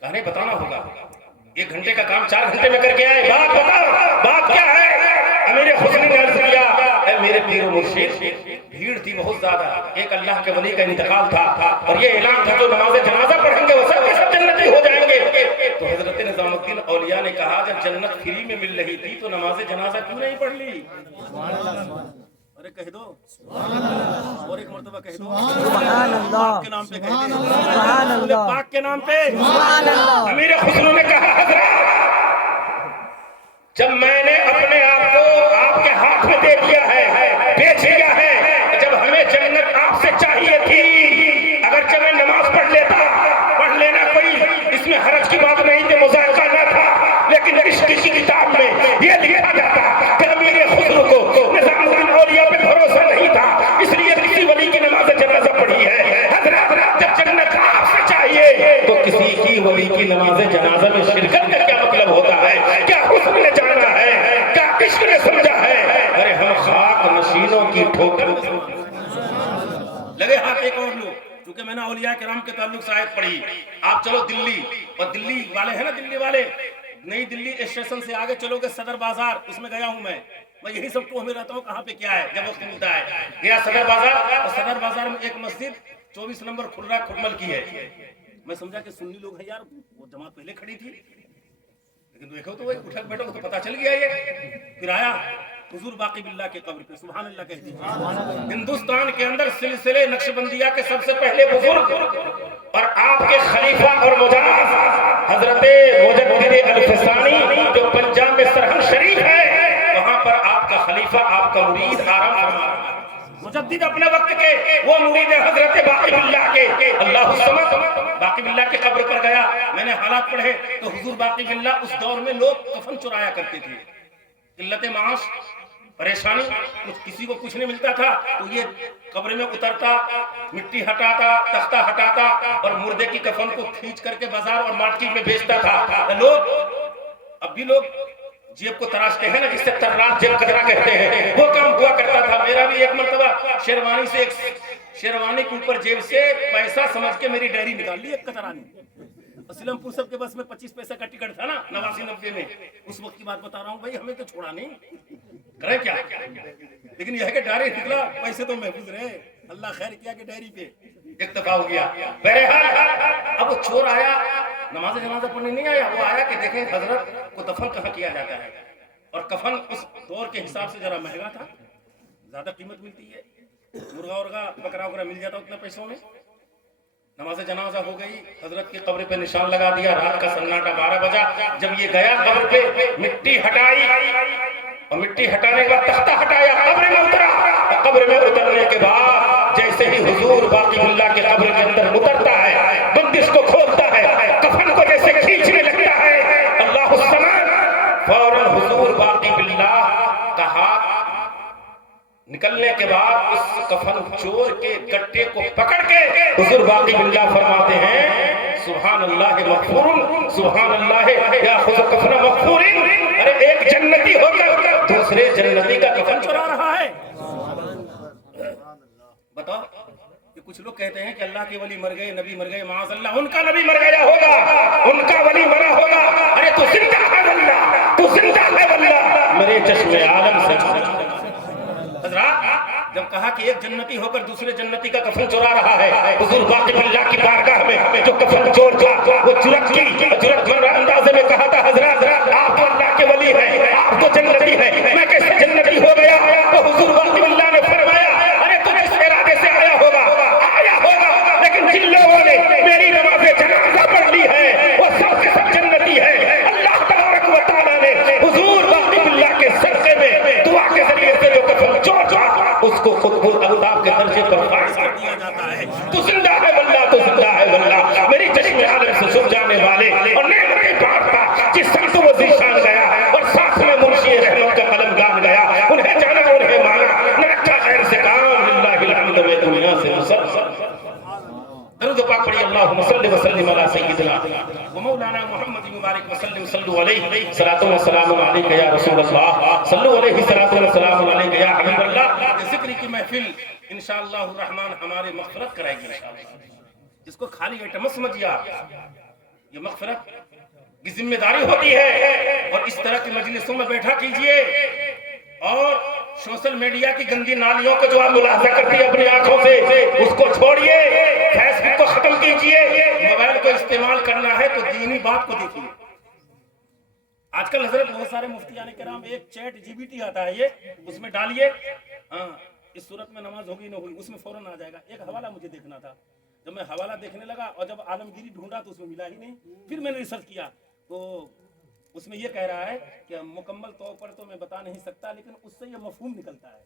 کہنے بتانا ہوگا۔ 1 گھنٹے کا کام 4 گھنٹے میں کر کے آئے، بات بتاؤ، بات کیا ہے؟ امیر حسن نے عرض کیا، اے میرے پیر و مرشد، بھیڑ تھی بہت زیادہ، ایک اللہ کے ولی کا انتقال تھا اور یہ اعلان تھا جو نماز جنازہ پڑھیں گے وہ سب کے سب جنتی ہو جائیں گے۔ تو حضرت نظام الدین اولیاء نے کہا جب جنت فری میں مل رہی تھی تو نماز جنازہ کیوں نہیں پڑھ لی؟ ارے کہہ دو، اور ایک مرتبہ کہہ دو، سبحان اللہ، پاک کے نام پہ کہہ دو، سبحان اللہ، پاک کے نام پہ۔ سبحان اللہ۔ امیر خسرو نے کہا حضرت جب میں نے اپنے آپ کو آپ کے ہاتھ میں دے دیا ہے، بیچ دیا ہے، جب ہمیں جنت آپ سے چاہیے تھی، اگرچہ میں نماز پڑھ لیتا، پڑھ لینا کوئی اس میں حرج کی بات نہیں تھی، مذائقہ نہ تھا، لیکن عشق کی کتاب میں یہ لکھا جاتا کہ امیر خسرو کو نظام الدین اولیاء پہ بھروسہ نہیں تھا، اس لیے کسی ولی کی نماز جنازہ پڑھی ہے۔ حضرت جب جنت آپ سے چاہیے تو کسی کی ولی کی نماز جنازہ میں شرکت کا کیا مطلب ہوتا ہے؟ کیا حسن نے جانا ہے؟ کیا عشق نے سمجھا ہے؟ ارے ہم خاک نشینوں کی ٹھوکر لگے ہاتھ ایک اور لو، کیونکہ میں نے اولیاء کرام کے تعلق سے آیت پڑھی۔ آپ چلو دلی، اور دلی والے ہیں نا، دلی والے، نئی دلی اسٹیشن سے آگے چلو گے صدر بازار، اس میں گیا ہوں میں یہی سب کو ہمیں رہتا ہوں کہاں پہ کیا ہے جب وقت ملتا ہے۔ گیا صدر بازار، اور صدر بازار میں ایک مسجد 24 نمبر کھرا کھرمل کی ہے۔ میں سمجھا کہ سنی لوگ ہیں یار، وہ جماعت پہلے کھڑی تھی، لیکن دیکھو تو وہ اٹھک بیٹھو تو پتا چل گیا یہ۔ پھر آیا حضور باقی باللہ کی قبر پہ، سبحان اللہ کہہ دیجیے۔ ہندوستان کے اندر سلسلے نقشبندیہ کے سب سے پہلے بزرگ اور آپ کے خلیفہ اور مجاز حضرت مجدد الفسانی جو پنجاب میں سرہنگ شریف ہے، وہاں پر آپ کا خلیفہ، آپ کا مرید آرام فرما رہا ہے۔ مجدد اپنے وقت کے وہ مرید حضرت باقی باللہ کے، اللہ الصمد، باقی باللہ کی قبر پر گیا، میں نے حالات پڑھے تو حضور باقی باللہ اس دور میں لوگ کفن چرایا کرتے تھے، قلت معاش، پریشانی، کسی کو کچھ نہیں ملتا تھا تو یہ قبر میں اترتا، مٹی ہٹاتا، تختہ ہٹاتا اور مردے کی کفن کو کھینچ کر کے بازار اور مارکیٹ میں بیچتا تھا۔ لوگ اب بھی لوگ جیب کو تراشتے ہیں نا، جس سے ترراج جیب کترا کہتے ہیں، وہ کام ہوا کرتا تھا۔ میرا بھی ایک مرتبہ شیروانی سے، ایک شیروانی کے اوپر جیب سے پیسہ سمجھ کے میری ڈائری نکال لی ایک کترانی۔ اسلم پور سب کے بس میں 25 پیسے کا ٹکٹ تھا نا 89-90 میں، اس وقت کی بات بتا رہا ہوں بھائی، ہمیں تو چھوڑا نہیں، کرے کیا؟ لیکن یہ ہے کہ ڈائری نکلا، پیسے تو محفوظ رہے، اللہ خیر کیا کہ ڈائری پہ اکتفا ہو گیا۔ بہرحال اب وہ چور آیا، نماز جنازہ پڑھنے نہیں آیا، وہ آیا کہ دیکھیں حضرت کو دفن کہاں کیا جاتا ہے، اور کفن اس دور کے حساب سے ذرا مہنگا تھا، زیادہ قیمت ملتی ہے، مرغا ورغا بکرا وکرا مل جاتا اتنے پیسوں میں۔ نماز جنازہ ہو گئی، حضرت کی قبر پہ نشان لگا دیا، رات کا سناٹا 12 بجا، جب یہ گیا قبر پہ مٹی ہٹائی، اور مٹی ہٹانے کے بعد تختہ ہٹایا، قبر میں اترا، اور قبر میں اترنے کے بعد جیسے ہی حضور باقی باللہ کے قبر کے اندر اترتا ہے، بندش کو کھولتا ہے، کفن کو جیسے کھینچنے لگتا ہے، اللہ الصمد، فوراً حضور باقی باللہ کا ہاتھ نکلنے کے بعد اس کفن چور کے گٹے کو پکڑ کے حضور باقی باللہ فرماتے ہیں سبحان اللہ مغفور، سبحان اللہ یا خذ کفن مغفور۔ ارے ایک جنتی ہو کر دوسرے جنتی کا کفن چرا رہا ہے۔ بتاؤ کہ کچھ لوگ کہتے ہیں کہ اللہ کے ولی مر گئے، نبی مر گئے، معاذ اللہ ان کا نبی مر گیا ہوگا، ان کا ولی مرا ہوگا، ارے تو زندہ ہے واللہ، تو زندہ ہے واللہ، میرے چشم عالم سے۔ حضرات جب کہا کہ ایک جنتی ہو کر دوسرے جنتی کا کفن چرا رہا ہے، حضور باقی باللہ کی بارگاہ میں جو کفن چور تھا وہ جرأت بھرا اندازے میں کہا تھا حضرات آپ تو اللہ کے ولی ہیں، آپ تو جنتی ہیں، میں کیسے جنتی ہو گیا؟ تو حضور باقی باللہ نے فرمایا ارے تو جس ارادے سے آیا ہوگا، لیکن جن لوگوں نے میری نماز جنازہ پڑھ لی ہے وہ سب کے سب جنتی ہیں۔ اللہ تبارک و تعالیٰ نے حضور باقی باللہ کے صدقے میں دعا کے ذریعے سے جو کفن چور تھا اس کو خود الطاف کے درجے پر فائز کر دیا جاتا ہے۔ تو زندہ ہے واللہ، تو زندہ ہے واللہ، میری چشم عالم سے سب جانے والے اور نعمتیں بانٹتا جس سمت و ذیشان گیا اور ساتھ میں منشی رحمت کا قلم گان گیا، انہیں جانا انہیں مانا، نہ رکھا خیر سے کام، للہ الحمد میں دنیا سے مسلسل۔ درود پاک پڑھی، اللہم صلی وسلم علی سیدنا و مولانا محمد مبارک وسلم، صلو علیہ صلاۃ و سلام علیک یا رسول اللہ، صلو علیہ صلاۃ و سلام علیک یا حبیب اللہ۔ ذکر کی محفل انشاءاللہ الرحمن ہماری مغفرت کرے گی انشاءاللہ۔ اس کو خالی ایٹم سمجھیا، یہ مغفرت کی ذمہ داری ہوتی ہے، اور اس طرح کی مجلسوں میں بیٹھا کیجئے، اور سوشل میڈیا کی گندی نالیوں کو جو آپ ملاحظہ کرتی ہے اپنی آنکھوں سے اس کو چھوڑیے، فیس بک کو ختم کیجئے، موبائل کو استعمال کرنا ہے تو دینی بات کو دیکھیے۔ آج کل حضرت بہت سارے مفتیان کرام ایک چیٹ جی بی ٹی آتا ہے، یہ اس میں ڈالیے اس صورت میں نماز ہوگی نہ ہوگی، اس میں فوراً آ جائے گا۔ ایک حوالہ مجھے دیکھنا تھا، جب میں حوالہ دیکھنے لگا اور جب عالمگیری ڈھونڈا تو اس میں ملا ہی نہیں، پھر میں نے ریسرچ کیا تو اس میں یہ کہہ رہا ہے کہ مکمل طور پر تو میں بتا نہیں سکتا، لیکن اس سے یہ مفہوم نکلتا ہے،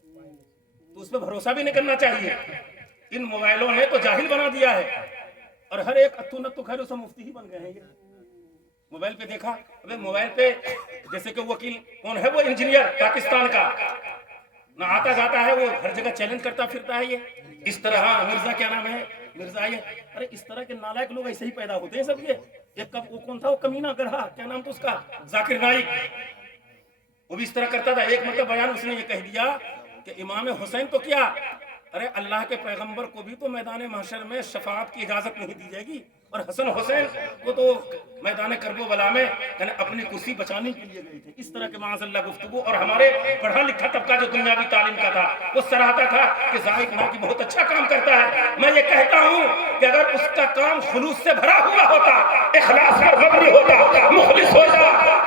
تو اس پہ بھروسہ بھی نہیں کرنا چاہیے۔ ان موبائلوں نے تو جاہل بنا دیا ہے، اور ہر ایک اتو نتو خیر اسے مفتی ہی بن گئے ہیں۔ یہ موبائل پہ دیکھا، ابھی موبائل پہ جیسے کہ وکیل کون ہے، وہ انجینئر پاکستان کا، نہ آتا جاتا ہے، وہ ہر جگہ چیلنج کرتا پھرتا ہے۔ یہ اس طرح مرزا کیا نام ہے، مرزا یہ، ارے اس طرح کے نالائق لوگ ایسے ہی پیدا ہوتے ہیں سب۔ یہ کب وہ کون تھا، وہ کمینہ گڑھا، کیا نام تھا اس کا، ذاکر نائک، وہ بھی اس طرح کرتا تھا۔ ایک مرتبہ بیان اس نے یہ کہہ دیا کہ امام حسین تو کیا، ارے اللہ کے پیغمبر کو بھی تو میدان محشر میں شفاعت کی اجازت نہیں دی جائے گی، اور حسن حسین کو تو میدان کربلا میں اپنی کرسی بچانے کے لیے گئے تھے۔ اس طرح کے معاذ اللہ گفتگو، اور ہمارے پڑھا لکھا طبقہ جو دنیاوی تعلیم کا تھا وہ سراہتا تھا کہ ذائق ناکی بہت اچھا کام کرتا ہے۔ میں یہ کہتا ہوں کہ اگر اس کا کام خلوص سے بھرا ہوا ہوتا، اخلاص پر مبنی ہوتا، مخلص ہوتا،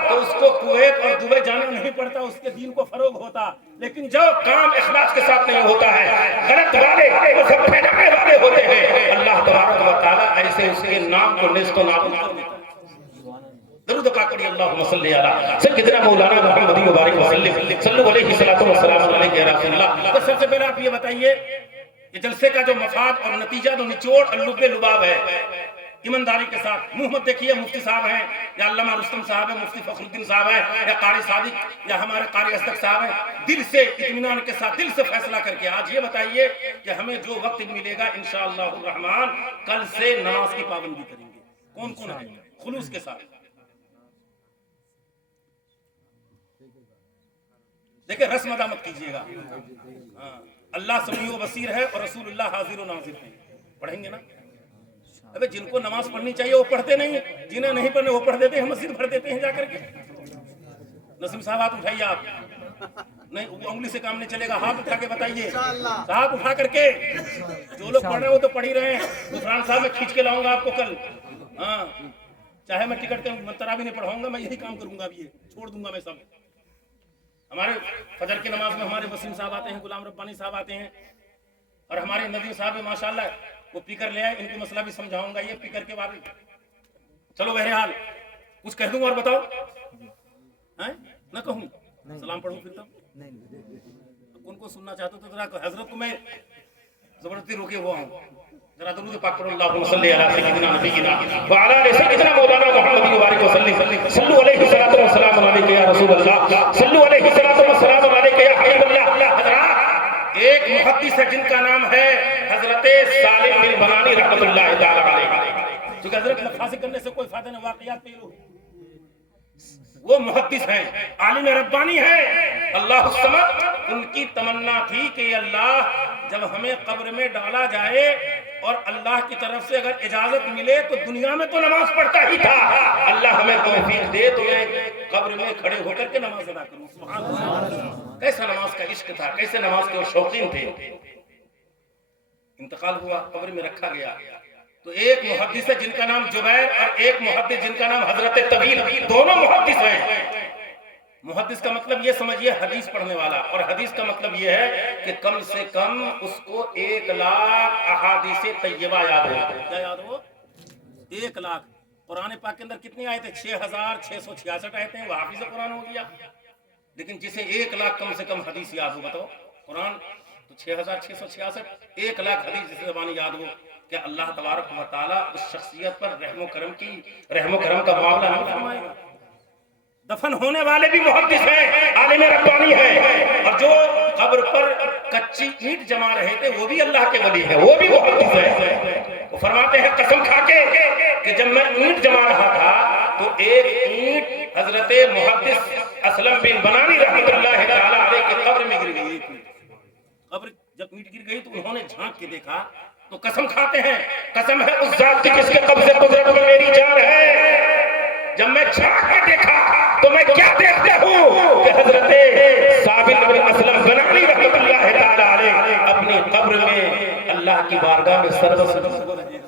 تو اس کو کویت اور دبئی جانا نہیں پڑتا، اس کے دین کو فروغ ہوتا۔ لیکن جو کام اخلاص کے ساتھ نہیں ہوتا ہے، غلط والے مذہب پھیلانے والے ہوتے ہیں، اللہ تبارک و تعالیٰ ایسے اس کے نام کو نیست و نابود کر دیتا ہے۔ درود پاک پڑھیے، اللہم صلی علی سیدنا مولانا محمد مبارک وسلم، صلو علیہ السلام علیہ یا رسول اللہ۔ تو سب سے پہلے آپ یہ بتائیے کہ جلسے کا جو مفاد اور نتیجہ، جو نچوڑ اور لب لباب ہے، ایمانداری کے ساتھ منہ مت دیکھیے مفتی صاحب ہیں یا علامہ رستم صاحب ہیں، مفتی فخر الدین صاحب ہیں، یا قاری صادق یا ہمارے قاری اصدق صاحب ہیں، دل سے اطمینان کے ساتھ، دل سے فیصلہ کر کے آج یہ بتائیے کہ ہمیں جو وقت ملے گا انشاءاللہ الرحمن کل سے نماز کی پابندی کریں گے۔ کون کون ہے خلوص کے ساتھ؟ دیکھیں رسم ادا مت کیجیے گا، اللہ سمیع و بصیر ہے اور رسول اللہ حاضر و ناظر ہے۔ پڑھیں گے نا؟ ابے جن کو نماز پڑھنی چاہیے وہ پڑھتے نہیں، جنہیں نہیں پڑھنے وہ پڑھ دیتے ہیں، مسجد بھر دیتے ہیں جا کر کے۔ نسیم صاحب ہاتھ اٹھائیے، آپ نہیں، وہ انگلی سے کام نہیں چلے گا، ہاتھ اٹھا کے بتائیے، ہاتھ اٹھا کر کے۔ جو لوگ پڑھ رہے ہیں وہ تو پڑھ ہی رہے ہیں، عثمان صاحب میں کھینچ کے لاؤں گا آپ کو کل، ہاں چاہے میں ٹکٹ ترا بھی نہیں پڑھاؤں گا، میں یہی کام کروں گا، اب یہ چھوڑ دوں گا میں سب۔ ہمارے فجر کی نماز میں ہمارے وسیم صاحب آتے ہیں، غلام ربانی صاحب آتے ہیں، اور ہمارے ندیم صاحب ماشاءاللہ وہ پیکر لے آئے، ان کو مسئلہ بھی سمجھاؤں گا یہ پیکر کے بارے۔ چلو بہرحال کچھ کہہ دوں اور بتاؤ، نہ کہوں؟ سلام پڑھوں پھر تب؟ ان کو سننا چاہتے تو ذرا حضرت کو میں زبردستی روکے ہوا ہوں، ذرا درود پاک پڑھو، اللہم صلی علی سیدنا نبینا وعلی آلہ سیدنا مولانا محمد مبارک وسلم، صلو علیہ السلام علیکم یا رسول اللہ، صلو علیہ السلام علیکم یا حبیب اللہ۔ حضرات ایک محدث ہے جن کا نام ہے حضرت سالم بن بنانی رحمۃ اللہ تعالی علیہ، کیونکہ حضرت لفاظی کرنے سے کوئی فائدہ نہیں، واقعات پہ لو۔ وہ محدث ہیں، عالم ربانی ہیں، اللہ الصمد۔ ان کی تمنا تھی کہ اللہ جب ہمیں قبر میں ڈالا جائے اور اللہ کی طرف سے اگر اجازت ملے تو دنیا میں تو نماز پڑھتا ہی تھا، اللہ ہمیں توفیق دے تو میں قبر میں کھڑے ہو کر کے نماز ادا کروں۔ سبحان اللہ، کیسا نماز کا عشق تھا، کیسے نماز کے وہ شوقین تھے۔ انتقال ہوا، قبر میں رکھا گیا، تو ایک محدث ہے جن کا نام جبیر اور ایک محدث جن کا نام حضرت طویل، دونوں محدث ہیں۔ محدث کا مطلب یہ سمجھیے حدیث پڑھنے والا، اور حدیث کا مطلب یہ ہے کہ کم سے کم اس کو 1,00,000 احادیث طیبہ یاد ہو۔ کیا یاد ہو؟ 1,00,000۔ قرآن پاک کے اندر کتنی آیتیں؟ 6,666 آیتیں ہیں، وہ حافظ قرآن ہو گیا۔ لیکن جسے 1,00,000 کم سے کم حدیث یاد ہو، بتاؤ قرآن تو 6,666، 1,00,000 حدیث جسے زبانی یاد ہو، کہ اللہ تبارک و تعالیٰ اس شخصیت پر رحم و کرم کا معاملہ نہیں فرمائے گا۔ دفن ہونے والے بھی محدث ہیں، عالم ربانی ہیں، اور جو قبر پر کچی اینٹ جما رہے تھے وہ بھی اللہ کے ولی ہیں، وہ بھی محدث ہیں۔ وہ فرماتے ہیں قسم کھا کے کہ جب میں اینٹ جما رہا تھا تو ایک اینٹ حضرت محدث اسلم بن بنانی رحمۃ اللہ تعالی علیہ کی قبر میں گر گئی۔ قبر جب اینٹ گر گئی تو انہوں جھانک کے دیکھا تو قسم کھاتے ہیں، قسم ہے اس ذات کی جس کے قبضے قدرت میں میری جان ہے، جب میں جھانک کے دیکھا تو میں کیا دیکھتا ہوں کہ حضرت ثابت بن اسلم بنانی رحمۃ اللہ تعالی علیہ اپنی قبر میں اللہ کی بارگاہ میں سربسر ہو رہے ہیں۔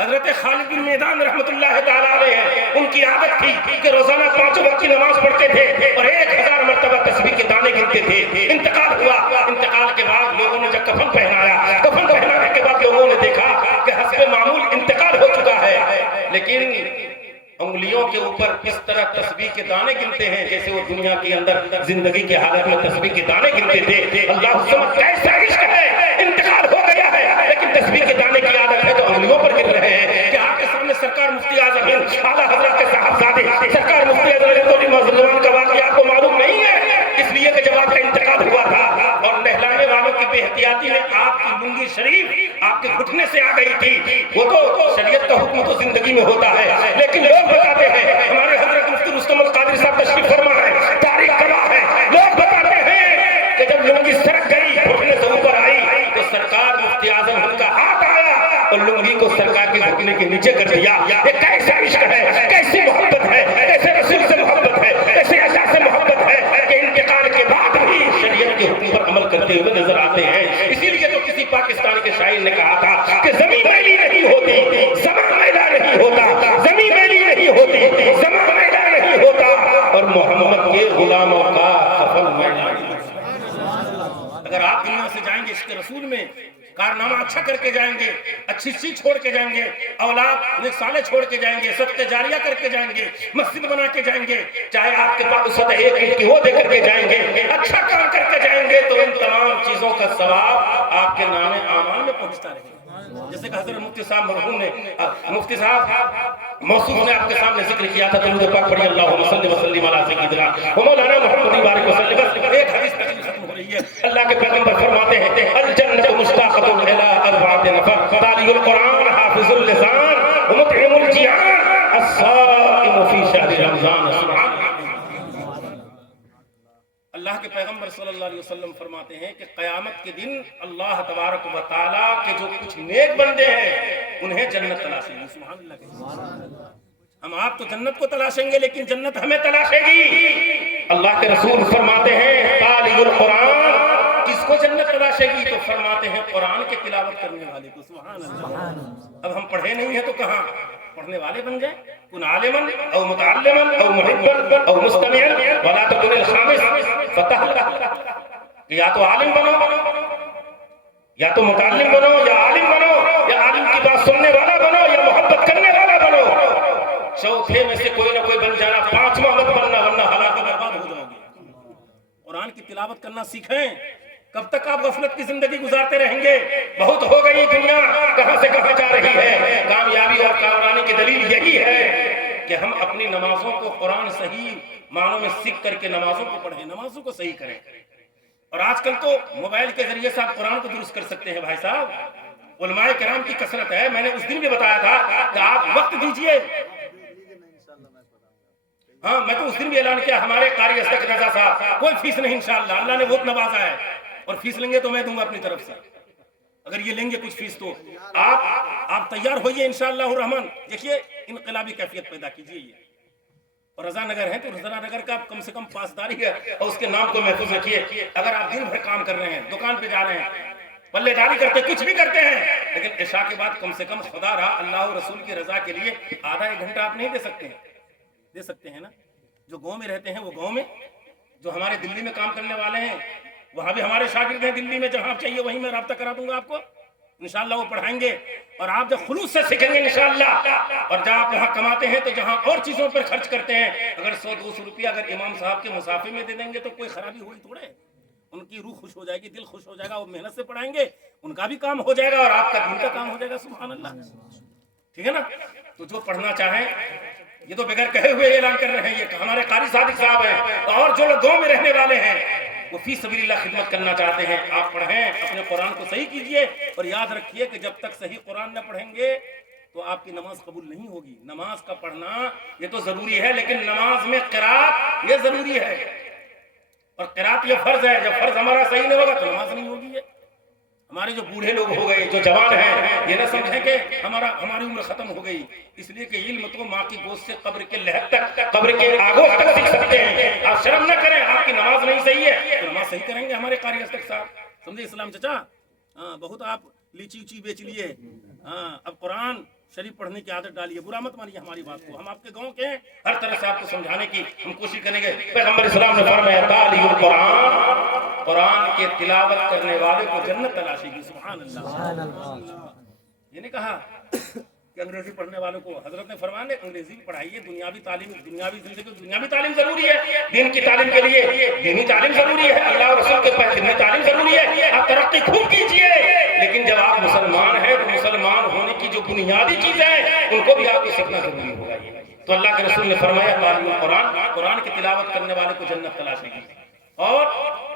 حضرت خالد بن میدان رحمۃ اللہ تعالی علیہ ان کی عادت تھی کہ روزانہ 5 وقت کی نماز پڑھتے تھے اور 1000 مرتبہ تسبیح کے دانے گنتے تھے۔ انتقال ہوا، انتقال کے بعد لوگوں نے جب کفن پہنایا، کفن پہنانے کے بعد لوگوں نے دیکھا کہ حسب معمول انتقال ہو چکا ہے، لیکن انگلیوں کے اوپر اس طرح تسبیح کے دانے گنتے ہیں جیسے وہ دنیا کے اندر زندگی کے حالت میں تسبیح کے دانے گنتے تھے۔ اللہ سمجھ کیسا عشق ہے، انتقال ہو گیا ہے لیکن تسبیح کے دانے کی عادت ہے تو انگلیوں پر گر رہے ہیں۔ کہ آپ کے سامنے سرکار مفتی اعظم اعلیٰ حضرت کے صاحبزادے سرکار مفتی اعظم کا واقعہ آپ کو معلوم نہیں ہے، اس لیے کہ جب آپ کا انتقال ہوا تھا اور نہلانے والوں کی بے احتیاطی میں آپ کی لنگی شریف آپ کے گھٹنے سے آ گئی تھی، وہ تو شریعت کا حکم تو زندگی میں ہوتا ہے، لیکن لوگ بتاتے ہیں، ہمارے حضرت مفتی رستم القادری صاحب تشریف فرما ہے، تاریخ گواہ ہے، لوگ بتاتے ہیں کہ جب لنگی سرک گئی گھٹنے سے اوپر آئی تو سرکار مفتی اعظم کا ہاتھ آیا اور لنگی کو سرکار کے گھٹنے کے نیچے کر دیا۔ یہ کیسا عشق ہے، کیسی محبت ہے، کیسے رسول سے محبت ہے، کیسے اللہ سے محبت ہے کہ انتقال کے بعد بھی شریعت کے حکم پر عمل کرتے ہوئے نظر آتے ہیں۔ اسی لیے تو کسی پاکستان کے شاعر نے کہا تھا کہ زمین میلی نہیں ہوتی، زمان میلا نہیں ہوتا، زمین میلی نہیں ہوتی، زمان میلا نہیں ہوتا، اور محمد کے غلاموں کا کفن میلا نہیں ہوتا۔ اگر آپ دنیا سے جائیں گے عشق رسول میں کارنامہ اچھا کر کے جائیں گے، اچھی چیز چھوڑ کے جائیں گے، اولاد نیک صالح چھوڑ کے جائیں گے، صدقہ جاریہ کر کے جائیں گے، مسجد بنا کے جائیں گے، چاہے آپ کے پاس صدقہ 1 اینٹ کی وہ دے کر کے جائیں گے، اچھا کام کر کے جائیں گے تو ان تمام چیزوں کا ثواب آپ کے نام اعمال میں پہنچتا رہے گا۔ جیسے کہ حضرت مفتی صاحب مرحوم نے مفتی صاحب موصوف نے آپ کے سامنے ذکر کیا تھا، درود پاک پڑھیے اللہم صلی وسلم علی سیدنا مولانا محمد بارک وسلم۔ بس ایک حدیث تقریر ختم ہو رہی ہے، اللہ کے پیغمبر فرماتے ہیں الجنت مشتاقۃ الی 4 نفر، قاری القرآن، حافظ اللسان، ومطعم الجیعان، الصائم فی شہر رمضان۔ سبحان اللہ۔ اللہ کے پیغمبر صلی اللہ علیہ وسلم فرماتے ہیں کہ قیامت کے دن اللہ تبارک و تعالیٰ کے جو کچھ نیک بندے ہیں انہیں جنت تلاشیں گی۔ سبحان اللہ۔ ہم آپ تو جنت کو تلاشیں گے لیکن جنت ہمیں تلاشے گی۔ اللہ کے رسول فرماتے ہیں طالب القرآن، کس کو جنت تلاشے گی؟ تو فرماتے ہیں قرآن کے تلاوت کرنے والے کو۔ سبحان اللہ۔ اب ہم پڑھے نہیں ہیں تو کہاں پڑھنے والے بن جائیں؟ کن عالمن او متعلمن او محبن او مستمعن ولا تکن الخامس فتح لہ، یا تو عالم بنو یا تو متعلم بنو یا عالم بنو یا عالم کی بات سننے والا بنو یا محبت کرنے والا بنو، چوتھے میں سے کوئی نہ کوئی بن جانا، 5واں مت بننا ورنہ ہلاک برباد ہو جاؤ گے۔ قرآن کی تلاوت کرنا سیکھیں۔ کب تک آپ غفلت کی زندگی گزارتے رہیں گے؟ بہت ہو گئی دنیا کہاں سے کہاں جا رہی ہے۔ کامیابی اور کامرانی کی دلیل یہی ہے کہ ہم اپنی نمازوں کو قرآن صحیح معنوں میں سیکھ کر کے نمازوں کو پڑھیں، نمازوں کو صحیح کریں۔ اور آج کل تو موبائل کے ذریعے سے آپ قرآن کو درست کر سکتے ہیں۔ بھائی صاحب علماء کرام کی کثرت ہے، میں نے اس دن بھی بتایا تھا کہ آپ وقت دیجئے۔ ہاں میں تو اس دن بھی اعلان کیا، ہمارے قاری اسدق رضا صاحب کوئی فیس نہیں انشاءاللہ، اللہ نے بہت نوازا ہے، اور فیس لیں گے تو میں دوں گا اپنی طرف سے، اگر یہ لیں گے کچھ فیس تو آپ تیار ہوئیے انشاءاللہ الرحمن۔ دیکھیے انقلابی کیفیت پیدا کیجیے یہ، اور رضا نگر ہے تو رضا نگر کا کم سے کم پاسداری ہے اور اس کے نام کو محفوظ رکھیے۔ اگر آپ دن بھر کام کر رہے ہیں، دکان پہ جا رہے ہیں، پلے داری کرتے کچھ بھی کرتے ہیں، لیکن عشاء کے بعد کم سے کم خدا رہا اللہ اور رسول کی رضا کے لیے آدھا 1 گھنٹہ آپ نہیں دے سکتے ہیں؟ دے سکتے ہیں نا؟ جو گاؤں میں رہتے ہیں وہ گاؤں میں، جو ہمارے دلی میں کام کرنے والے ہیں وہاں بھی ہمارے شاگرد ہیں دلی میں، جہاں آپ چاہیے وہیں میں رابطہ کرا دوں گا آپ کو انشاءاللہ، وہ پڑھائیں گے اور آپ جب خلوص سے سیکھیں گے انشاءاللہ۔ اور جہاں آپ وہاں کماتے ہیں تو جہاں اور چیزوں پر خرچ کرتے ہیں، اگر 100-200 روپیہ اگر امام صاحب کے مسافے میں دے دیں گے تو کوئی خرابی ہوئی تھوڑے، ان کی روح خوش ہو جائے گی، دل خوش ہو جائے گا، وہ محنت سے پڑھائیں گے، ان کا بھی کام ہو جائے گا اور آپ کا دین کا کام ہو جائے گا۔ سبحان اللہ، ٹھیک ہے نا؟ تو جو پڑھنا چاہیں، یہ تو بغیر کہے ہوئے اعلان کر رہے ہیں، یہ ہمارے قاری صادق صاحب ہیں، اور جو لوگ گاؤں میں رہنے والے ہیں وہ فی سبیل اللہ خدمت کرنا چاہتے ہیں، آپ پڑھیں، اپنے قرآن کو صحیح کیجئے، اور یاد رکھیے کہ جب تک صحیح قرآن نہ پڑھیں گے تو آپ کی نماز قبول نہیں ہوگی۔ نماز کا پڑھنا یہ تو ضروری ہے، لیکن نماز میں قرات یہ ضروری ہے، اور قرات یہ فرض ہے۔ جب فرض ہمارا صحیح نہیں ہوگا تو نماز نہیں ہوگی۔ ہمارے جو بوڑھے لوگ ہو گئے، جو جوان ہیں، یہ نہ سمجھیں کہ ہماری عمر ختم ہو گئی، اس لیے کہ علم تو ماں کی گود سے قبر کے لحد تک، قبر کے آگوش تک سیکھ سکتے ہیں۔ آپ شرم نہ کریں، آپ کی نماز نہیں صحیح ہے تو نماز صحیح کریں گے ہمارے قاری ازتک صاحب، سمجھے اسلام چچا؟ ہاں، بہت آپ لیچی اچی بیچ لیے، ہاں اب قرآن شریف پڑھنے کی عادت ڈالیے، برا مت مانیے ہماری بات کو، ہم آپ کے گاؤں کے ہیں، ہر طرح سے آپ کو سمجھانے کی ہم کوشش کریں گے۔ پیغمبر اسلام نے فرمایا تالی القرآن، قرآن کے تلاوت کرنے والے کو جنت تلاشے گی، سبحان اللہ۔ یہ نہیں کہا کہ انگریزی پڑھنے والوں کو، حضرت نے فرمایا کہ انگریزی پڑھائیے، دنیاوی تعلیم، دنیاوی زندگی، دنیاوی تعلیم ضروری ہے، دین کی تعلیم کے لیے دینی تعلیم ضروری ہے، اللہ اور رسول کے پاس دینی تعلیم ضروری ہے، آپ ترقی خوب کیجئے، لیکن جب آپ مسلمان ہیں تو مسلمان ہونے کی جو بنیادی چیزیں ہیں ان کو بھی آپ کو سیکھنا ضروری ہوگا۔ تو اللہ کے رسول نے فرمایا تعلیم القرآن، قرآن کی تلاوت کرنے والے کو جنت تلاشے گی، اور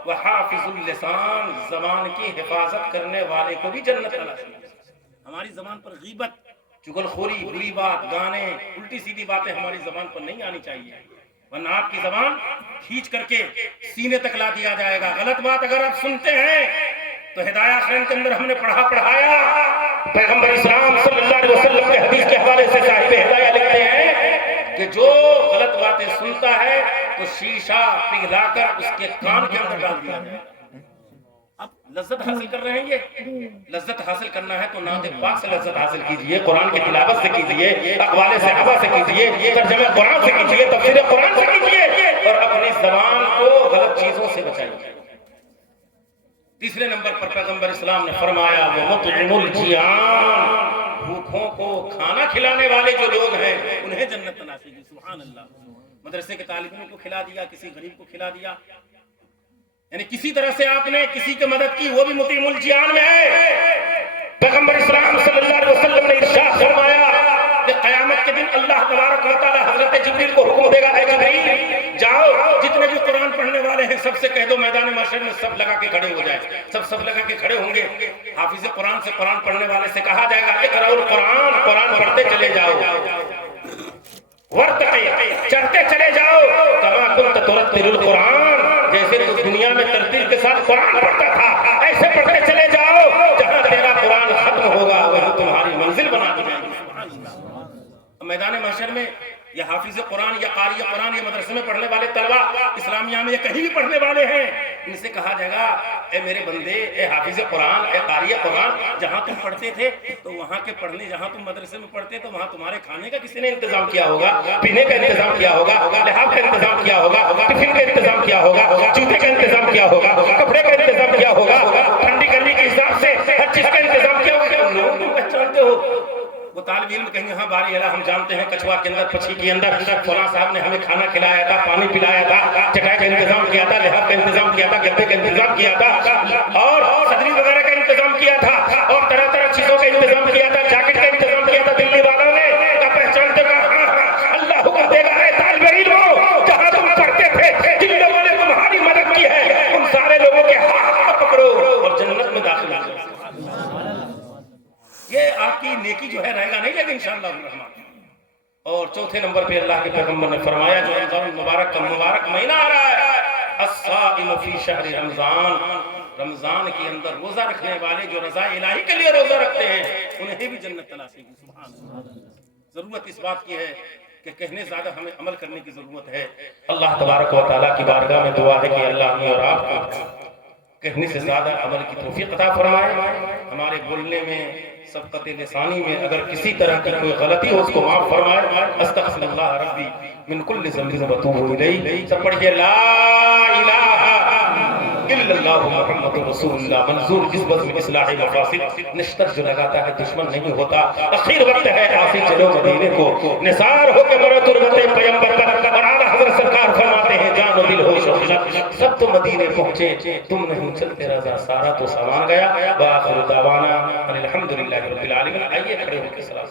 وحافظ اللسان، زبان کی حفاظت کرنے والے کو بھی جنت تلاشے گی۔ ہماری زبان پر غیبت، چغلخوری، بری بات، گانے، الٹی سیدھی باتیں ہماری زبان پر نہیں آنی چاہیے، ورنہ آپ کی زبان کھینچ کر کے سینے تک لا دیا جائے گا۔ غلط بات اگر آپ سنتے ہیں تو ہدایہ خرین کے اندر ہم نے پڑھایا، پیغمبر اسلام صلی اللہ علیہ وسلم کے حدیث کے حوالے سے صاحب ہدایہ لکھتے ہیں کہ جو غلط باتیں سنتا ہے تو شیشہ پگھلا کر اس کے کان کے اندر ڈال دیا جائے۔ اب لذت حاصل کر رہے ہیں، یہ لذت حاصل کرنا ہے تو نعت پاک سے لذت حاصل کیجئے، قرآن کی تلاوت سے کیجئے، اقوال صحابہ سے کیجئے، ترجمہ قرآن سے کیجئے، تفسیر قرآن سے کیجئے، اور اپنی زبان کو غلط چیزوں سے بچائیے۔ تیسرے نمبر پر پیغمبر اسلام نے فرمایا وَمُطْعِمُ الْجِيَانِ، بھوکھوں کو کھانا کھلانے والے جو لوگ ہیں انہیں جنت تلاشے گی، سبحان اللہ۔ مدرسے کے طالب علموں کو کھلا دیا، کسی غریب کو کھلا دیا، یعنی کسی طرح سے آپ نے کسی کی مدد کی، وہ بھی مطعم الجیان میں ہے۔ پیغمبر اسلام صلی اللہ علیہ وسلم نے ارشاد فرمایا کہ قیامت کے دن اللہ تبارک و تعالی حضرت جبریل کو حکم دے گا، اے جبریل جاؤ جتنے بھی قرآن پڑھنے والے ہیں سب سے کہہ دو میدان محشر میں سب لگا کے کھڑے ہو جائے، سب لگا کے کھڑے ہوں گے۔ حافظ قرآن سے قرآن پڑھنے والے سے کہا جائے گا اقرأوا القرآن، قرآن پڑھتے چلے جاؤ، ورتقی، چڑھتے چلے جاؤ، کما کنت ترتل القرآن، جیسے تو دنیا میں ترتیل کے ساتھ قرآن پڑھتا تھا ایسے پڑھتے چلے جاؤ، جہاں تیرا قرآن ختم ہوگا وہی تمہاری منزل بنا دی جائے گی۔ میدان محشر میں یہ حافظ قرآن یا قاری قرآن یا مدرسے میں پڑھنے والے طلبہ، اسلامیہ میں یہ کہیں بھی پڑھنے والے ہیں، ان سے کہا جائے گا اے میرے بندے، اے حافظ قرآن، اے قاری قرآن، جہاں تم پڑھتے تھے تو وہاں کے پڑھنے، جہاں تم مدرسے میں پڑھتے تو وہاں تمہارے کھانے کا کسی نے انتظام کیا ہوگا، پینے کا انتظام کیا ہوگا، لحاف کا انتظام کیا ہوگا، ٹفن کا انتظام کیا ہوگا، جوتے کا انتظام کیا ہوگا، کپڑے کا انتظام کیا ہوگا، ٹھنڈی گرمی کے حساب سے ہر چیز کا انتظام کیا ہوگا۔ تم لوگ تم پہچانتے ہو، وہ طالب علم کہیں گے ہاں باری اعلیٰ ہم جانتے ہیں کچھوا کے اندر، پچھی کے اندر فلاں صاحب نے ہمیں کھانا کھلایا تھا، پانی پلایا تھا، چٹائی کا انتظام کیا تھا، لحاف کا انتظام کیا تھا، گدے کا انتظام کیا تھا، اور صدری وغیرہ کا انتظام کیا تھا، اور طرح طرح چیزوں کا انتظام کیا تھا، جاکٹ کا انتظام کیا تھا دلی والوں نے، کا پہچانتے کا اللہ حکم دے گا اے طالب علموں، جہاں تم پڑھتے تھے جن لوگوں نے تمہاری مدد کی ہے ان سارے لوگوں کے ہاتھ پکڑو اور جنت میں داخل ہو جاؤ۔ یہ آپ کی نیکی جو ہے رہے گا نہیں، لیکن انشاءاللہ الرحمن۔ اور چوتھے نمبر پہ اللہ کے پیغمبر نے فرمایا جو رمضان مبارک کا مبارک مہینہ آ رہا ہے، الصائم فی شہر رمضان، رمضان کے اندر روزہ رکھنے والے جو رضا الہی کے لیے روزہ رکھتے ہیں انہیں بھی جنت تلاشے گی، سبحان اللہ۔ ضرورت اس بات کی ہے کہ کہنے زیادہ ہمیں عمل کرنے کی ضرورت ہے۔ اللہ تبارک و تعالیٰ کی بارگاہ میں دعا ہے کہ اللہ ہمیں اور آپ کو کہنے سے زیادہ عمل کی توفیق عطا فرمائے، ہمارے بولنے میں، سبقت لسانی میں اگر کسی طرح کی کوئی غلطی ہو اس کو معاف فرمائے۔ استغفر اللہ ربی من کل ذنب واتوب الیہ۔ سب پڑھیے لا الہ الا اللہ محمد رسول اللہ۔ منظور جس بزم اصلاح مفاسد، نشتر جو لگاتا ہے دشمن نہیں ہوتا۔ اخیر وقت ہے آسی چلو مدینے کو، نثار ہو کے مرو تربت پیغمبر پر، اور اعلیٰ حضرت سرکار فرماتے ہیں جان و دل ہو شوق، سب تو مدینے پہنچے تم نہیں چلتے رضا سارا تو سامان گیا۔ وآخر دعوانا ان الحمدللہ رب العالمین۔ آئیے کھڑے ہو کے صلاۃ